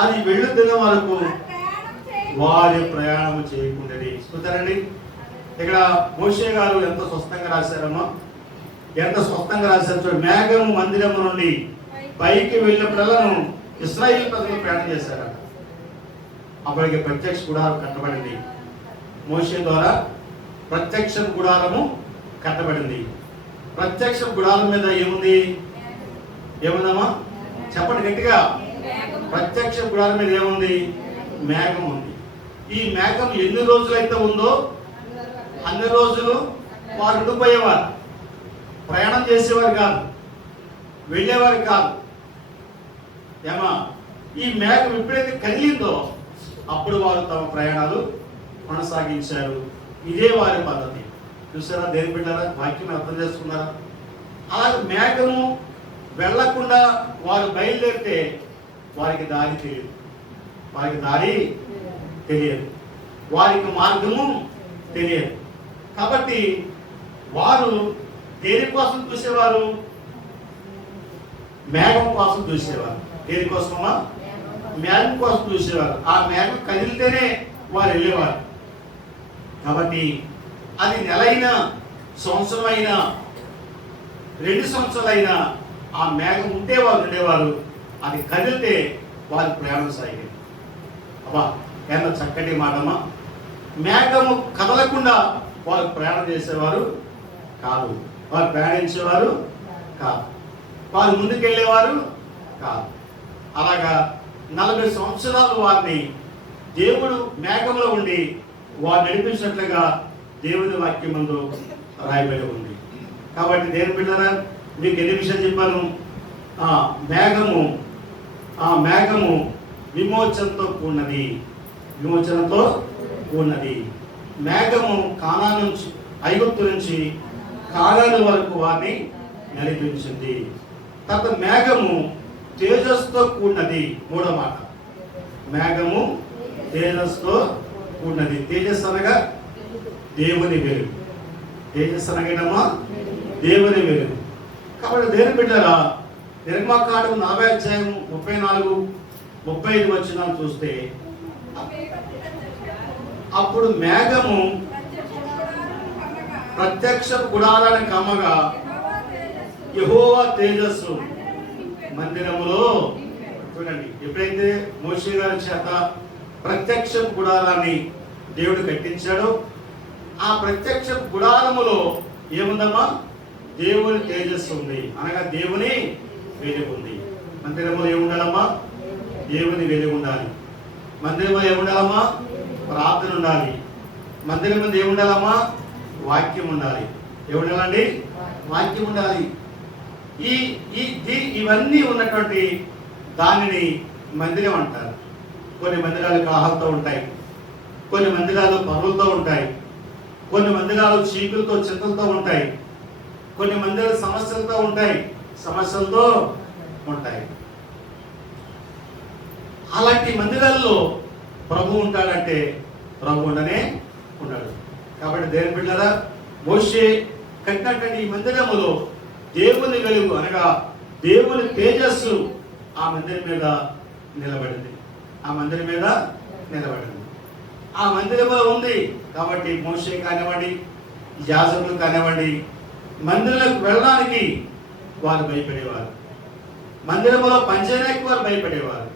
అది వెళ్ళు దినం వరకు వారి ప్రయాణం చేయకుండాది. చూస్తారండి, ఇక్కడ మోషే గారు ఎంత స్పష్టంగా రాశారమ్మా, ఎంత స్పష్టంగా రాశారు చూడండి. మేఘము మందిరము నుండి పైకి వెళ్ళినప్పుడల్లను ఇశ్రాయేలు ప్రజలు ప్రయాణం చేశారు. అప్పటికి ప్రత్యక్ష గుడారం కట్టబడింది. మోషే ద్వారా ప్రత్యక్ష గుడారము కట్టబడింది. ప్రత్యక్ష గుడారం మీద ఏముంది? ఏముందమ్మా చెప్పండి గట్టిగా. ప్రత్యక్ష గుడారం మీద ఏముంది? మేఘం ఉంది. ఈ మేఘం ఎన్ని రోజులైతే ఉందో అన్ని రోజులు వారు ఉండిపోయేవారు, ప్రయాణం చేసేవారు కాదు, వెళ్ళేవారు కాదు. ఈ మేఘం ఎప్పుడైతే కదిలిందో అప్పుడు వారు తమ ప్రయాణాలు కొనసాగించారు. ఇదే వారి పద్ధతి. చూసారా దేని బిడ్డారా? వాక్యం అర్థం చేసుకున్నారా? అలాగే మేఘము వెళ్లకుండా వారు బయలుదేరితే వారికి దారి తెలియదు, వారికి దారి తెలియదు, వారికి మార్గము తెలియదు. కాబట్టి వారు దేనికోసం చూసేవారు? మేఘం కోసం చూసేవారు. దేనికోసమా? మేఘం కోసం చూసేవారు. ఆ మేఘం కదిలితేనే వారు వెళ్ళేవారు. కాబట్టి అది నెలైనా, సంవత్సరం అయినా, 2 సంవత్సరాలైనా ఆ మేఘం ఉంటే వారు ఉండేవారు. అది కదిలితే వారి ప్రయాణం సాగేది. అబ్బా ఎంత చక్కటి మాటమ్మా. మేఘము కదలకుండా వారు ప్రయాణం చేసేవారు కాదు, వారు ప్రయాణించేవారు కాదు, వారు ముందుకెళ్ళేవారు కాదు. అలాగా 40 సంవత్సరాలు వారిని దేవుడు మేఘంలో ఉండి వారు నడిపించినట్లుగా దేవుని వాక్యమందు రాయబడి ఉంది. కాబట్టి దేవుని బిడ్డలారా, మీకు ఎన్ని విషయాలు చెప్పాను? మేఘము విమోచనతో కూడినది, విమోచనతో కూడినది. మేఘము కానాను నుంచి, ఐగుప్తు నుంచి కానాను వరకు వారిని నడిపించింది. తర్వాత మేఘము తేజస్సుతో కూడినది. మూడో మాట, మేఘము తేజస్సుతో కూడినది. తేజస్సు అనగా దేవుని వెలుగు. తేజస్సు అనగానమ్మా దేవుని వెలుగు. కాబట్టి దేవుని బిడ్డలారా, నిర్గమకాండం 40 అధ్యాయం 34-35 వచనాలు చూస్తే, అప్పుడు మేఘము ప్రత్యక్ష గుడారాన్ని కమ్మగా యెహోవా తేజస్సు మందిరములో. చూడండి, ఎప్పుడైతే మోషే గారి చేత ప్రత్యక్ష గుడారాన్ని దేవుడు కట్టించాడో, ఆ ప్రత్యక్ష గుడారములో ఏముందమ్మా? దేవుని తేజస్సు ఉంది, అనగా దేవుని వెలుగు ఉంది. మందిరంలో ఏముండాలమ్మా? దేవుని వెలుగు ఉండాలి. మందిరంలో ఏముండాలమ్మా? ప్రార్థన ఉండాలి. మందిరం మీద ఏముండాలమ్మా? వాక్యం ఉండాలి. ఏముండాలండి? వాక్యం ఉండాలి. ఇవన్నీ ఉన్నటువంటి దానిని మందిరం అంటారు. కొన్ని మందిరాలు కాహంతో ఉంటాయి, కొన్ని మందిరాలు పరువులతో ఉంటాయి, కొన్ని మందిరాలు చీకులతో చింతలతో ఉంటాయి, కొన్ని మందిరాలు సమస్యలతో ఉంటాయి, సమస్యలతో ఉంటాయి. అలాంటి మందిరాల్లో ప్రభు ఉంటాడంటే ప్రభు ఉండనే ఉన్నాడు. కాబట్టి దేవుని బిడ్డలారా, మోషే కట్టినటువంటి ఈ మందిరములో దేవుని వెలుగు అనగా దేవుని తేజస్సు ఆ మందిరం మీద నిలబడింది. ఆ మందిరం మీద నిలబడింది. ఆ మందిరంలో ఉంది కాబట్టి మోషే కానివ్వండి, యాజకులు కానివ్వండి, మందిరంలోకి వెళ్ళడానికి వారు భయపడేవారు. మందిరంలో పనిచేయడానికి వారు భయపడేవారు.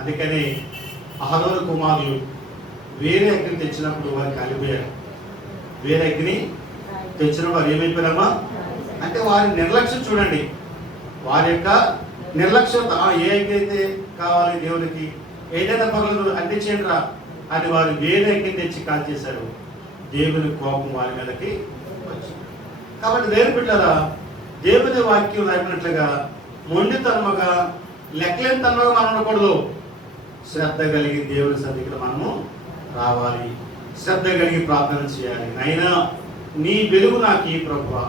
అందుకని అహరోను కుమారులు వేరే అగ్ని తెచ్చినప్పుడు వారు కాలిపోయారు. వేరే అగ్ని తెచ్చినప్పుడు వారు ఏమైపోయారమ్మా? అంటే వారి నిర్లక్ష్యం చూడండి, వారి యొక్క నిర్లక్ష్యత. ఏ అగ్ని అయితే కావాలి దేవునికి, ఏదైనా పనులు అందించేయండిరా అని వారు వేరే అగ్ని తెచ్చి కాల్ చేశారు. దేవుని కోపం వారి మీదకి వచ్చింది. కాబట్టి దేవుని బిడ్డలారా, దేవుని వాక్యం రాయినట్లుగా మొండితనముగా లెక్కలేని తనముగా మనం ఉండకూడదు. శ్రద్ధ కలిగి దేవుని సన్నిధికి మనము రావాలి. శ్రద్ధ కలిగి ప్రార్థన చేయాలి. అయినా నీ వెలుగు నాకు ఈ ప్రభువా,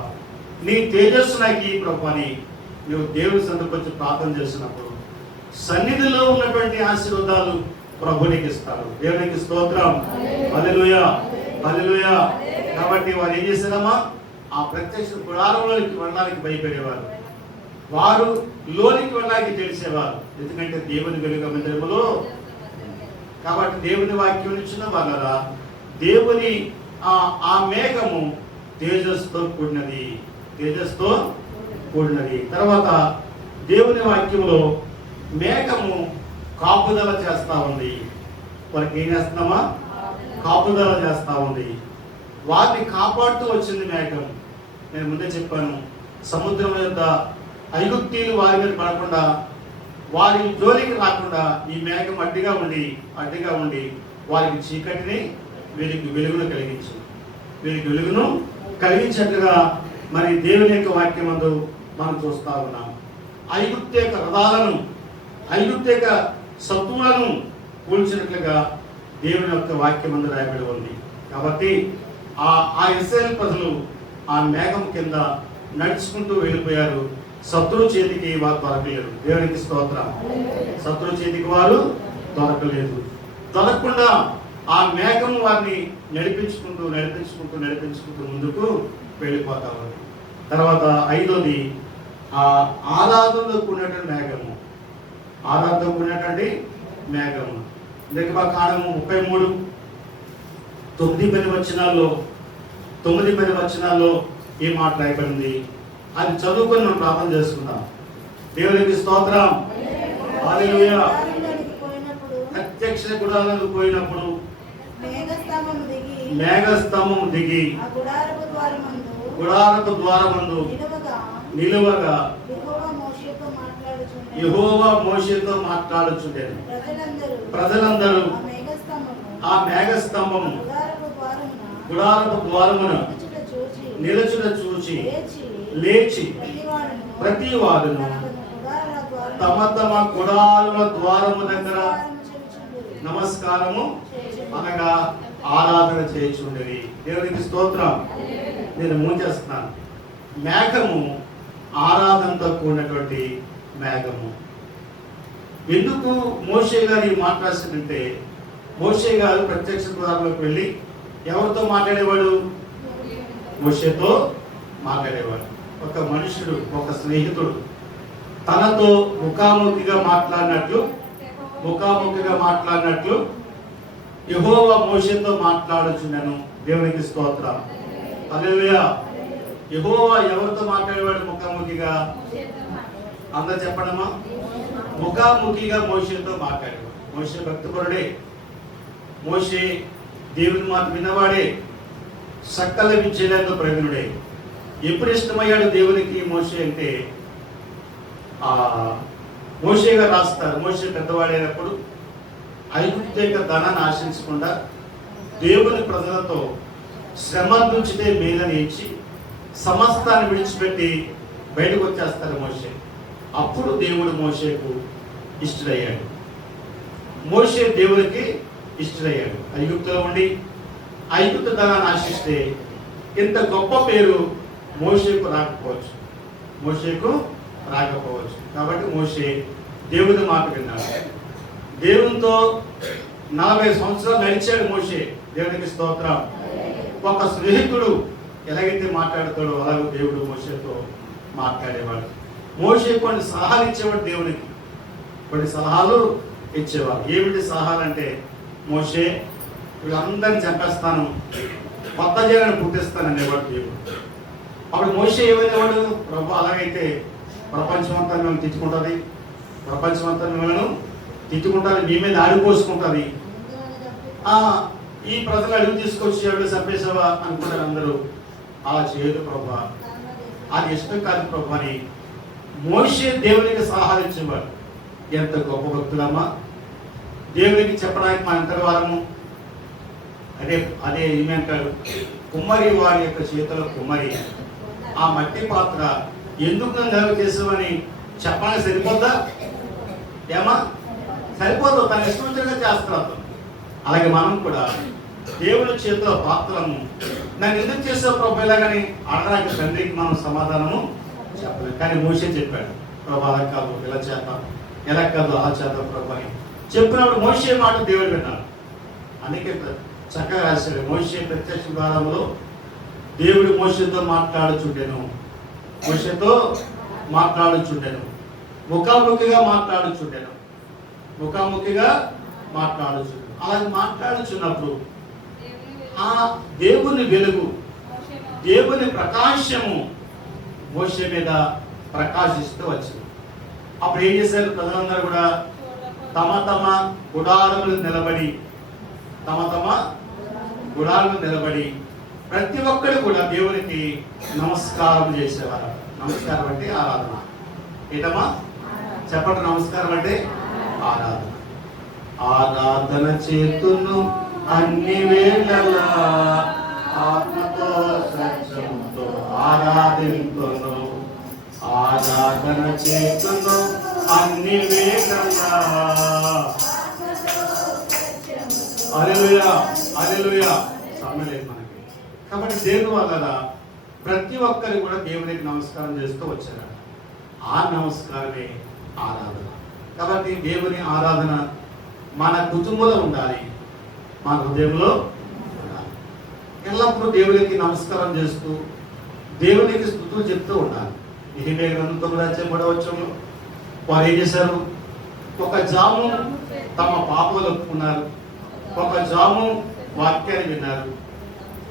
నీ తేజస్సు నాకు ఈ ప్రభు అని నువ్వు దేవుని సన్నిధికి వచ్చి ప్రార్థన చేసినప్పుడు సన్నిధిలో ఉన్నటువంటి ఆశీర్వాదాలు ప్రభునికి ఇస్తారు. దేవునికి స్తోత్రం. హల్లెలూయా, హల్లెలూయా. కాబట్టి వారు ఏం చేశారమ్మా? ఆ ప్రత్యక్ష గుడారంలోకి వెళ్ళడానికి భయపడేవారు. వారు లోనికి వెళ్ళడానికి తెలిసేవారు. ఎందుకంటే దేవుని వెలుగు మందిరములో. కాబట్టి దేవుని వాక్యం ఇచ్చిన వాళ్ళరా, దేవుని ఆ మేఘము తేజస్సుతో కూడినది. తేజస్సుతో కూడినది. తర్వాత దేవుని వాక్యంలో మేఘము కాపుదల చేస్తా ఉంది. వారికి ఏం చేస్తున్నామా? కాపుదల చేస్తా ఉంది. వారిని కాపాడుతూ వచ్చింది మేఘం. నేను ముందే చెప్పాను, సముద్రం యొక్క ఐగుప్తీయులు వారి మీద పడకుండా, వారి జోలికి రాకుండా ఈ మేఘం అడ్డుగా ఉండి వారికి చీకటిని వెలుగును కలిగించినట్లుగా మరి దేవుని యొక్క వాక్యం అందు మనం చూస్తా ఉన్నాం. ఐగుప్తు యొక్క రథాలను, ఐగుప్తు యొక్క శత్రువులను కూల్చినట్లుగా దేవుని యొక్క వాక్యం అందు రాయబడి ఉంది. కాబట్టి ఆ ఇశ్రాయేలు ప్రజలు ఆ మేఘం కింద నడుచుకుంటూ వెళ్ళిపోయారు. శత్రువు చేతికి వారు దొరకలేదు. దేవునికి స్తోత్రం. శత్రువు చేతికి వారు దొరకలేదు. దొరకకుండా ఆ మేఘం వారిని నడిపించుకుంటూ ముందుకు వెళ్ళిపోతా ఉంది. తర్వాత ఐదోది ఆరాధనలో కూడినటువంటి మేఘము. ఆరాధనలో కూడినటువంటి మేఘము. నిర్గమకాండము 33:9 వచనాల్లో ఈ మాట రాయబడింది. అది చదువుకొని మనం ప్రార్థన చేసుకుందాం. దేవునికి స్తోత్రం. హల్లెలూయా. ప్రత్యక్ష గుడారాలకు పోయినప్పుడు మేఘస్తంభం దిగి గుడారపు ద్వారమందు నిలువగా యెహోవా మోషేతో మాట్లాడుచుండెను. ప్రజలందరూ ఆ మేఘస్తంభము గుడారపు ద్వారమున నిలుచుట చూచి లేచి ప్రతి వారును తమ తమ గుడారుల ద్వారము దగ్గర నమస్కారము అనగా ఆరాధన చేయుచుండేవి. దేవునికి స్తోత్రం. నేను మూసేస్తున్నాను. మేఘము ఆరాధనతో కూడినటువంటి మేఘము. ఎందుకు మోషే గారు ఈ మాట రాసిందంటే, మోషే గారు ప్రత్యక్ష గుడారంలోకి వెళ్ళి ఎవరితో మాట్లాడేవాడు? మోషేతో మాట్లాడేవాడు. ఒక మనుషుడు, ఒక స్నేహితుడు తనతో ముఖాముఖిగా మాట్లాడినట్లు యెహోవా మోషేతో మాట్లాడుచుండెను. దేవునికి స్తోత్రం. హల్లెలూయా. యెహోవా ఎవరితో మాట్లాడేవాడు ముఖాముఖిగా? అందరూ చెప్పడమా? ముఖాముఖిగా మోషేతో మాట్లాడేవాడు. మోషే భక్తిపరుడే, మోషే దేవుని మాట విన్నవాడే, సకల విద్యలందు ప్రవీణుడే. ఎప్పుడు ఇష్టమయ్యాడు దేవునికి మోషే అంటే, మోషే గారు రాస్తారు, మోషే పెద్దవాడైనప్పుడు ఐగుప్తు యొక్క ధనాన్ని ఆశించకుండా దేవుని ప్రజలతో శ్రమ నుంచితే మేలని ఇచ్చి సమస్తాన్ని విడిచిపెట్టి బయటకు వచ్చేస్తారు మోషే. అప్పుడు దేవుడు మోషేకు ఇష్టడయ్యాడు. మోషే దేవునికి ఇష్టడయ్యాడు. ఐగుప్తులో ఉండి ఐగుప్తు ధనాన్ని ఆశిస్తే ఇంత గొప్ప పేరు మోషేకు రాకపోవచ్చు. కాబట్టి మోషే దేవుని మాట విన్నాడు. దేవునితో 40 సంవత్సరాలు నడిచాడు మోషే. దేవునికి స్తోత్రం. ఒక స్నేహితుడు ఎలాగైతే మాట్లాడతాడో అలాగే దేవుడు మోషేతో మాట్లాడేవాడు. మోషే కొన్ని సలహాలు ఇచ్చేవాడు దేవునికి, కొన్ని సలహాలు ఇచ్చేవాడు. ఏమిటి సలహాలు అంటే, మోషే వీళ్ళందరినీ చంపేస్తాను, కొత్త జనాన్ని పుట్టిస్తాను అనేవాడు దేవుడు. అప్పుడు మోషే ఏమనేవాడు? ప్రభు, అలాగైతే ప్రపంచమంతా మిమ్మల్ని తిట్టుకుంటుంది, ప్రపంచమంతా మిమ్మల్ని తిట్టుకుంటుంది, మీ మీద ఆడిపోసుకుంటుంది. ఈ ప్రజలు అడుగు తీసుకొచ్చేవాడు, చంపేసావా అనుకుంటారు అందరూ. అలా చేయదు ప్రభు, అది ఇష్టం కాదు ప్రభు అని మోషే దేవునికి సలహాలు ఇచ్చేవాడు. ఎంత గొప్ప భక్తులమ్మా! దేవునికి చెప్పడానికి మన ఇంతటి వారము. అదే ఏమంటారు, కుమ్మరి వారి యొక్క చేతిలో కుమ్మరి ఆ మట్టి పాత్ర ఎందుకు నన్ను నిల్వ చేసామని చెప్పడానికి సరిపోద్దా? ఏమా సరిపోదు, తన ఇష్టం వచ్చినట్టుగా చేస్తున్నాడు. అలాగే మనం కూడా దేవుని చేతిలో పాత్రము, నన్ను ఎందుకు చేసావు ప్రభు ఇలాగని అడగడానికి తండ్రికి మనం సమాధానము చెప్పలేదు. కానీ మోషే చెప్పాడు, ప్రభు అలా కాదు, ఇలా చేద్దాం, ఎలా కాదు అలా చేద్దాం ప్రభు అని చెప్పినప్పుడు మోషే మాట దేవుడు విన్నాడు. అందుకే చక్కగా రాశాడు, మోషే ప్రత్యక్ష ద్వారంలో దేవుడు మోషేతో మాట్లాడుచుండెను, ముఖాముఖిగా మాట్లాడుచుండెను. అలాగే మాట్లాడుచున్నప్పుడు ఆ దేవుని వెలుగు, దేవుని ప్రకాశము మోషే మీద ప్రకాశిస్తూ వచ్చింది. అప్పుడు ఏం చేశారు? ప్రజలందరూ కూడా తమ తమ గుడారములు నిలబడి ప్రతి ఒక్కరు కూడా దేవునికి నమస్కారం చేసేవారు. నమస్కారం అంటే ఆరాధన. ఏంటమ్మా చెప్పండి? నమస్కారం అంటే ఆరాధన. ఆరాధన చేతును అన్ని వేళలా, ఆత్మతో సత్యముతో ఆరాధింతును. ఆరాధన చేతును అన్ని వేళలా. హల్లెలూయా, హల్లెలూయా. సమలేదు మనకి. కాబట్టి దేవుని వల్ల ప్రతి ఒక్కరు కూడా దేవునికి నమస్కారం చేస్తూ వచ్చారు. ఆ నమస్కారమే ఆరాధన. కాబట్టి దేవుని ఆరాధన మన కుటుంబంలో ఉండాలి, మన హృదయంలో ఉండాలి. ఎల్లప్పుడూ దేవునికి నమస్కారం చేస్తూ దేవునికి స్తుతులు చెప్తూ ఉండాలి. ఇహిమేయ గ్రంథం 9:10 వారు ఏం చేశారు? ఒక జాము తమ పాపలు ఒప్పుకున్నారు, ఒక జాము వాక్యాన్ని విన్నారు,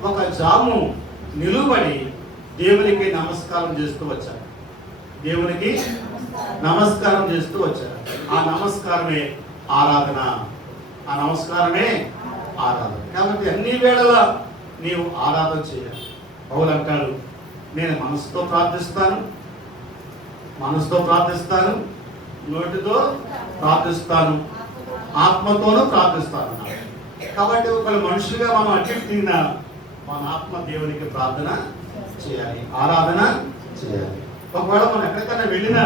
ఒక జాము నిలువబడి దేవునికి నమస్కారం చేస్తూ వచ్చారు. ఆ నమస్కారమే ఆరాధన. కాబట్టి అన్ని వేళలా నీవు ఆరాధన చేయాలి. పౌలు అంటాడు, నేను మనసుతో ప్రార్థిస్తాను, నోటితో ప్రార్థిస్తాను, ఆత్మతోనూ ప్రార్థిస్తాను. కాబట్టి ఒక మనుషులుగా మనం అట్టిన మన ఆత్మ దేవునికి ప్రార్థన చేయాలి, ఆరాధన చేయాలి. ఒకవేళ మనం ఎక్కడికైనా వెళ్ళినా,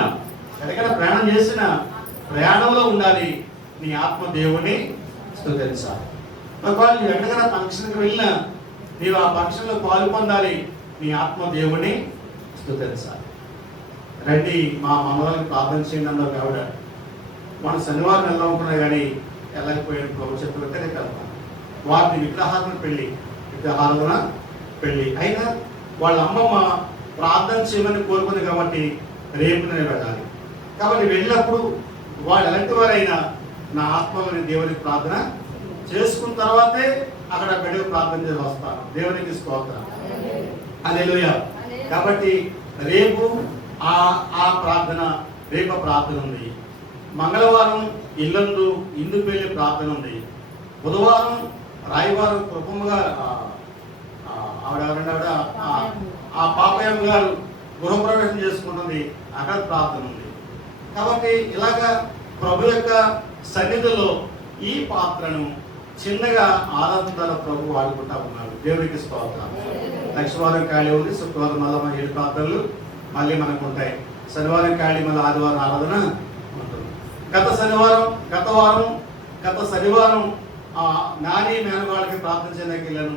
ఎక్కడికైనా ప్రయాణం చేసినా ప్రయాణంలో ఉండాలి, నీ ఆత్మ దేవుని స్తుతించాలి. ఒకవేళ నువ్వు ఎక్కడికైనా ఫంక్షన్కి వెళ్ళినా నీవు ఆ ఫంక్షన్లో పాలు పొందాలి, నీ ఆత్మ దేవుని స్తుతించాలి. రండి మా మనవరానికి ప్రార్థన చేయండి అన్నారు ఆవిడ. మన శనివారం వెళ్దాం అనుకున్నా కానీ వెళ్ళకపోయాను. ప్రభు చెప్పితే నేను వెళ్తాను. వారిని విగ్రహాలను పెళ్ళి అయినా వాళ్ళ అమ్మమ్మ ప్రార్థన చేయమని కోరుకుంది కాబట్టి రేపు నేను వెళ్ళాలి. కాబట్టి వెళ్ళినప్పుడు వాళ్ళు ఎలాంటి వారైనా నా ఆత్మలోని దేవునికి ప్రార్థన చేసుకున్న తర్వాతే అక్కడ బిడ్డకు ప్రార్థన చేసి వస్తాను. దేవునికి స్తోత్రం, హల్లెలూయా. కాబట్టి రేపు ఆ ప్రార్థన, రేపు ప్రార్థన ఉంది. మంగళవారం ఇందు పెళ్లి ప్రార్థన ఉంది. బుధవారం రాయవారం కృపమ్మగా ఆవిడ ఆ పాపయ్య గారు గృహప్రవేశం చేసుకుంటుంది, అక్కడ ప్రార్థన ఉంది. కాబట్టి ఇలాగా ప్రభు యొక్క సన్నిధిలో ఈ పాత్రను చిన్నగా ఆరాధన ద్వారా ప్రభు వాడుకుంటా ఉన్నారు. దేవునికి స్తోత్రం. లక్షవారం ఖాళీ ఉంది, శుక్రవారం మళ్ళీ 7 పాత్రలు మళ్ళీ మనకు ఉంటాయి. శనివారం ఖాళీ, మళ్ళీ ఆదివారం ఆరాధన ఉంటుంది. గత శనివారం నాని మేనవాళ్ళకి ప్రార్థన చేయడానికి వెళ్ళాను.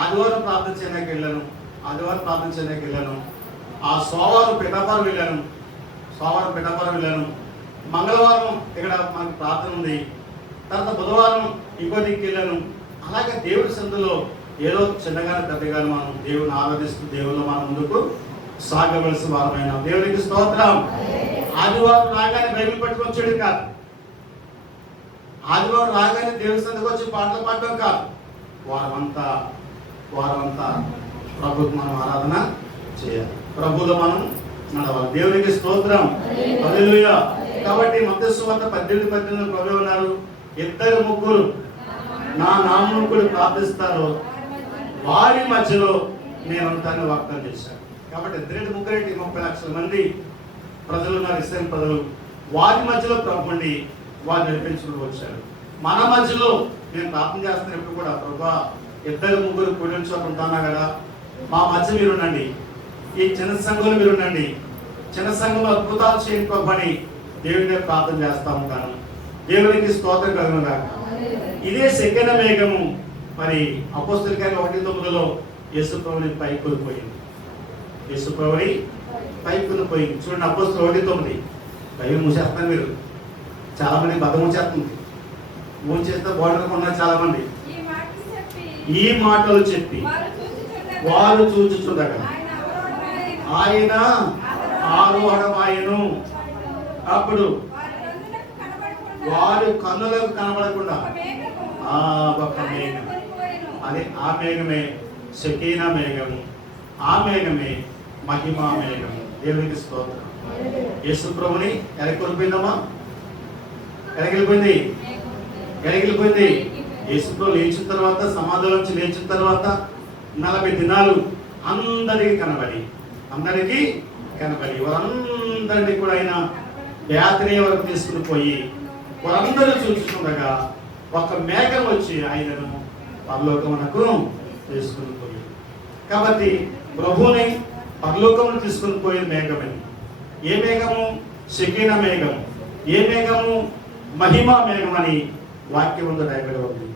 ఆదివారం ప్రార్థన చేయడానికి వెళ్ళాను. ఆ సోమవారం పిఠాపురం వెళ్ళాను. మంగళవారం ఇక్కడ మనకి ప్రార్థన ఉంది. తర్వాత బుధవారం ఇంకో దిక్కు వెళ్ళాను. అలాగే దేవుడి సందులో ఏదో చిన్నగానే పెద్దగానే మనం దేవుని ఆరాధిస్తూ దేవుళ్ళు మన ముందుకు సాగవలసిన వారమైన దేవునికి స్తోత్రం. ఆదివారం రాగానే బైబిల్ పట్టుకొని వచ్చేది కాదు. ఆదివారం రాగానే దేవుడి సందుకు వచ్చి పాటలు పాడడం కాదు. వారమంతా ప్రభుకు మనం ఆరాధన చేయాలి, ప్రభులో మనం నడవాలి. దేవునికి స్తోత్రం, హల్లెలూయా. కాబట్టి మత్తయి సువార్త 18:18 ప్రభు ఉన్నారు, 2-3 నా నామమున ప్రార్థిస్తారు వారి మధ్యలో నేను ఉంటానని వాగ్దానం చేశాను. కాబట్టి 2-3 30 లక్షల మంది ప్రజలు ఉన్నారు, ఇస్రాయేల్ ప్రజలు. వారి మధ్యలో ప్రభు ఉండి వారు నడిపించుకుంటూ వచ్చారు. మన మధ్యలో నేను ప్రార్థన చేస్తున్నప్పుడు కూడా ప్రభా 2-3 కూడిన చోట ఉంటానా కదా, మా మధ్య మీరు ఉండండి, ఈ చిన్న సంఘంలో మీరు ఉండండి, చిన్న సంఘంలో అద్భుతాలు చేయండి ప్రభు అని దేవుడినే ప్రార్థన చేస్తా ఉంటాను. దేవునికి స్తోత్రం కలుగును గాక. ఇదే సెకండ్ మేఘము మరి అపోస్తలుల కార్యాలు 1:9 యేసు ప్రభుని పైకి కొనిపోయింది. చూడండి, అపోస్తలులు 1:9. బైబిల్ మూసేస్తాను, మీరు చాలా మంది బద్ద మూసేస్తుంది. మూసేస్తే బార్డర్ ఉన్నారు చాలా మంది. ఈ మాటలు చెప్పి వారు చూచుచుండగా ఆయన ఆరోహణమాయెను. అప్పుడు వారి కన్నులకు కనబడకుండా ఒక మేఘం, అదే ఆ మేఘమే షకీనా మేఘము, ఆ మేఘమే మహిమా మేఘము. దేవునికి స్తోత్రం. యేసు ప్రభుని ఎరగొలిపోయిందమ్మా, ఎరగిలిపోయింది. యేసు ప్రభు లేచిన తర్వాత, సమాధిలో నుంచి లేచిన తర్వాత 40 దినాలు అందరికీ కనబడి వారందరినీ కూడా ఆయన యాత్రే వరకు తీసుకుని పోయి వారందరూ చూస్తుండగా ఒక మేఘం వచ్చి ఆయనను పరలోకమునకు తీసుకుని పోయి. కాబట్టి ప్రభువుని పరలోకమును తీసుకుని పోయిన మేఘమని. ఏ మేఘము? షకీనా మేఘం. ఏ మేఘము? మహిమా మేఘం అని వాక్యం రాయబడి ఉంది.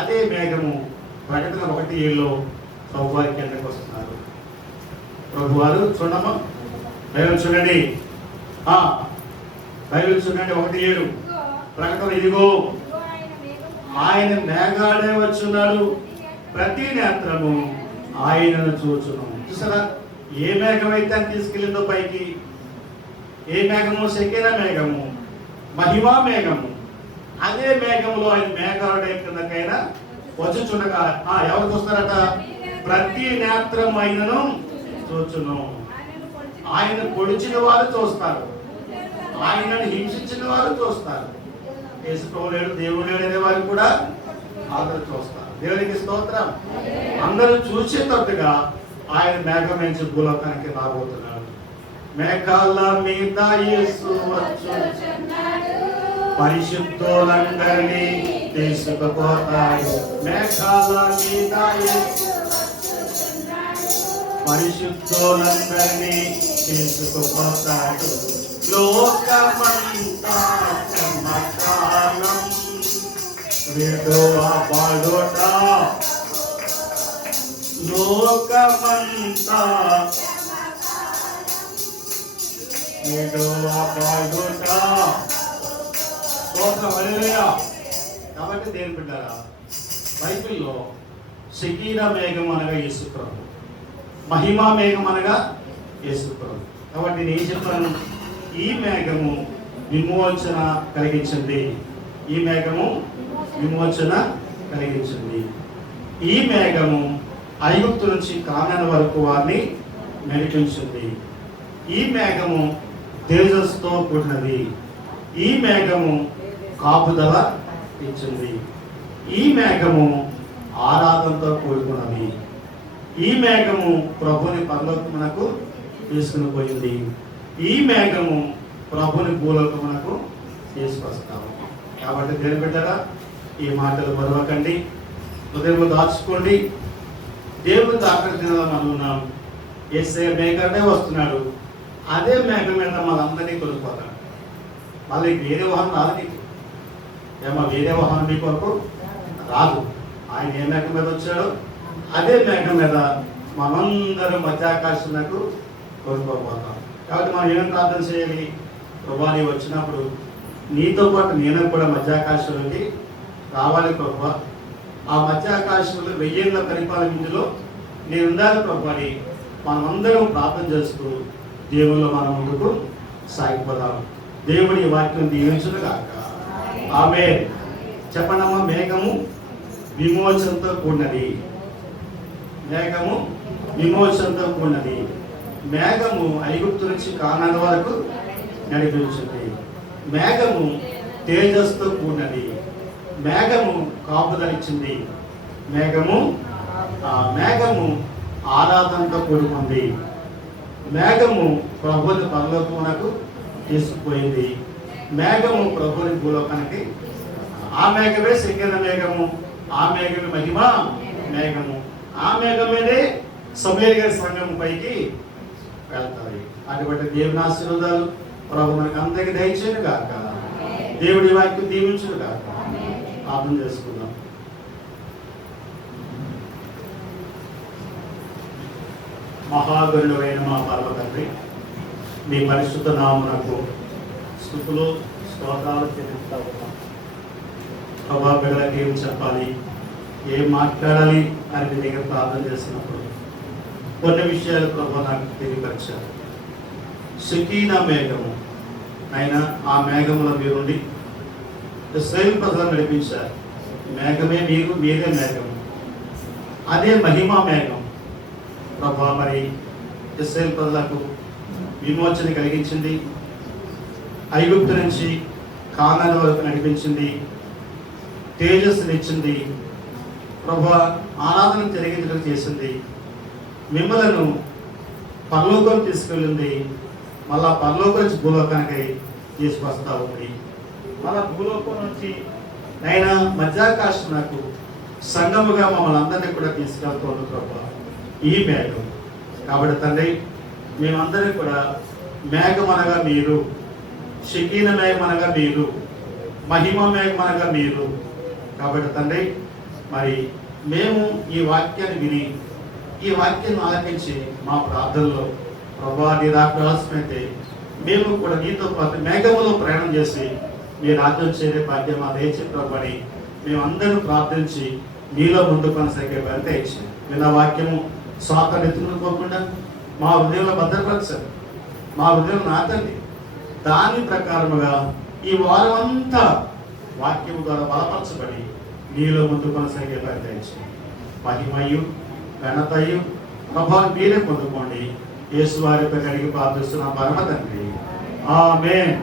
అదే మేఘము ప్రకటన 1:7 ప్రభు వారి కిందకు వస్తున్నారు. ప్రభువారు చూడమ్మా, బైబిల్ చూడండి, 1:7 ప్రకటన. ఇదిగో ఆయన మేఘాడే వచ్చున్నాడు, ప్రతి నేత్రము ఆయనను చూచును. చూసారా ఏ మేఘం అయితే అని తీసుకెళ్ళిందో పైకి? ఏ మేఘము? షకీనా మేఘము, మహిమా మేఘము. అదే మేఘంలో ఆయన మేఘాడే కిందకైనా వచ్చుచుండగా ఎవరు చూస్తారట? ప్రతి నేత్రం ఆయనను చూచును. ఆయన పొడిచిన వారు చూస్తారు, ఆయనను హింసించిన వారు చూస్తారు. యేసు ప్రభు లేడు, దేవుడు లేడనే వారు కూడా అందరూ చూస్తారు. దేవునికి స్తోత్రం. అందరూ చూసేటట్టుగా ఆయన మేఘం నుంచి భూలోకానికి రాబోతున్నాడు. మేఘాల మీద యేసు వచ్చుచున్నాడు, పరిశుద్ధులందరినీ తీసుకుపోతాడు. మేఘాల మీద యేసు పరిశుద్ధులందరినీ తీసుకుపోతాడు. లోకమంతా చమత్కారం విడువబడుట, లోకమంతా ఇదో అపాగుట. స్తోత్రం, హల్లెలూయా. కాబట్టి దేని బిడ్డారా, బైబిల్లో షకీనా మేఘం అనగా యేసుప్రభు, మహిమా మేఘం అనగా యేసుప్రభు. కాబట్టి నేను ఏం చెప్పాను, ఈ మేఘము విమోచన కలిగించింది. ఈ మేఘము విమోచన కలిగించింది. ఈ మేఘము ఐగుప్తు నుంచి కానాను వరకు వారిని నడిపించింది. ఈ మేఘము తేజస్సుతో కూడినది. ఈ మేఘము కాపుదల ఇచ్చింది. ఈ మేఘము ఆరాధనతో కూడుకున్నది. ఈ మేఘము ప్రభుని పరలోకమునకు తీసుకుని పోయింది. ఈ మేఘము ప్రభుని భూలోకమునకు తీసుకొస్తాము. కాబట్టి దేని బిడ్డరా, ఈ మాటలు మరవకండి, హృదయంలో దాచుకోండి. దేవుని దాఖలు దినాల్లో మనం ఉన్నాం. యేసయ్య మేఘమే వస్తున్నాడు. అదే మేఘం మీద మనందరినీ కొనుక్కోతాడు. మళ్ళీ వేరే వాహనం రాదు నీకు. ఏమో వేరే వాహనం మీ కొరకు రాదు. ఆయన ఏ మేఘం మీద వచ్చాడో అదే మేఘం మీద మనందరం మధ్యాకాశంకు కొనుక్కోపోతాం. కాబట్టి మనం ఏమేమి ప్రార్థన చేయాలి, ప్రభా నీవు వచ్చినప్పుడు నీతో పాటు నేను కూడా మధ్యాకాశంలోకి రావాలి ప్రభా. ఆ మధ్యాకాశంలో 1000 ఏళ్ల పరిపాలన ఇందులో నేను ఉండాలి ప్రభా అని మనమందరం ప్రార్థన చేస్తూ దేవుల్లో మనం ముందుకు సాగిపోదాం. దేవుడి వాక్యం దీవించునుగాక. ఆమేన్. చెప్పండమ్మా. మేఘము విమోచనతో కూడినది. మేఘము విమోచనతో కూడినది. మేఘము ఐగుప్తు నుంచి కానాను వరకు నడిపించింది. మేఘము తేజస్సుతో కూడినది. మేఘము కాపుదలిచ్చింది. మేఘము ఆరాధనతో కూడుకుంది. మేఘము ప్రభుని పరలోకమునకు తీసుకుపోయింది. మేఘము ప్రభుని భూలోకానికి. ఆ మేఘమే సెకండ్ మేఘము. ఆ మేఘమే మహిమ మేఘము. ఆ మేఘమేనే సమూయేలు గారి సంఘం పైకి వెళ్తాయి. అటువంటి దేవుని ఆశీర్వాదాలు ప్రభు మనకు అందరికీ దయచేయను గాక. దేవుడి వాక్యం దీవించును గాక. ప్రార్థన చేసుకుందాం. మహాగణుడైన మా పరమ తండ్రి, మీ పరిశుద్ధ నామమునకు స్తుతులు స్తోత్రాలు చెల్లిస్తా ఉన్నాం. ప్రభా, బిడ్డలకి ఏం చెప్పాలి, ఏం మాట్లాడాలి అని మీ దగ్గర ప్రార్థన చేసినప్పుడు కొన్ని విషయాలు ప్రభా నాకు తెలియపరిచారు. షకీనా మేఘము అయినా ఆ మేఘములో మీరుండి ఇశ్రాయేలు ప్రజలను నడిపించారు. మేఘమే మీరు, మీరే మేఘము. అదే మహిమా మేఘం ప్రభా మరి ఇశ్రాయేలు ప్రజలకు విమోచన కలిగించింది. ఐగుప్తు నుంచి కానాను వరకు నడిపించింది. తేజస్సునిచ్చింది. ప్రభా ఆరాధన జరిగించడం చేసింది. మిమ్మలను పరలోకం తీసుకెళ్ళింది. మళ్ళా పరలోకం నుంచి భూలోకానికి తీసుకొస్తా ఉంది. మళ్ళా భూలోకం నుంచి అయినా మధ్యాకాశమునకు సంఘముగా మమ్మల్ని అందరినీ కూడా తీసుకెళ్తుంది ప్రభా ఈ మేఘం. కాబట్టి తండ్రి, మేమందరం కూడా మేఘం అనగా మీరు, షకీన మేఘం అనగా మీరు, మహిమ మేఘం అనగా మీరు. కాబట్టి తండ్రి, మరి మేము ఈ వాక్యాన్ని విని ఈ వాక్యాన్ని ఆలకించి మా ప్రార్థనలో ప్రభా నీ రాకరాసమైతే మేము కూడా నీతో పాటు మేఘములో ప్రయాణం చేసి మీ రాజ్యం చేరే భాగ్యం మా దయచే ప్రభని మేమందరం ప్రార్థించి నీలో ముందు కొనసాగే బలి దయచి విన్న వాక్యము స్వార్థాన్ని ఎత్తుకోకుండా మా హృదయంలో భద్రపరచారు. మా హృదయం నాతండి. దాని ప్రకారముగా ఈ వారం అంతా వాక్యము ద్వారా బలపరచబడి నీలో ముందు కొనసాగే బలి దయచి మహిమయు ఘనతయు ప్రభావం మీరే పొందుకోండి. యేసు వారిపై కలిగి ప్రార్థిస్తున్న పరమ తండ్రి. ఆమేన్.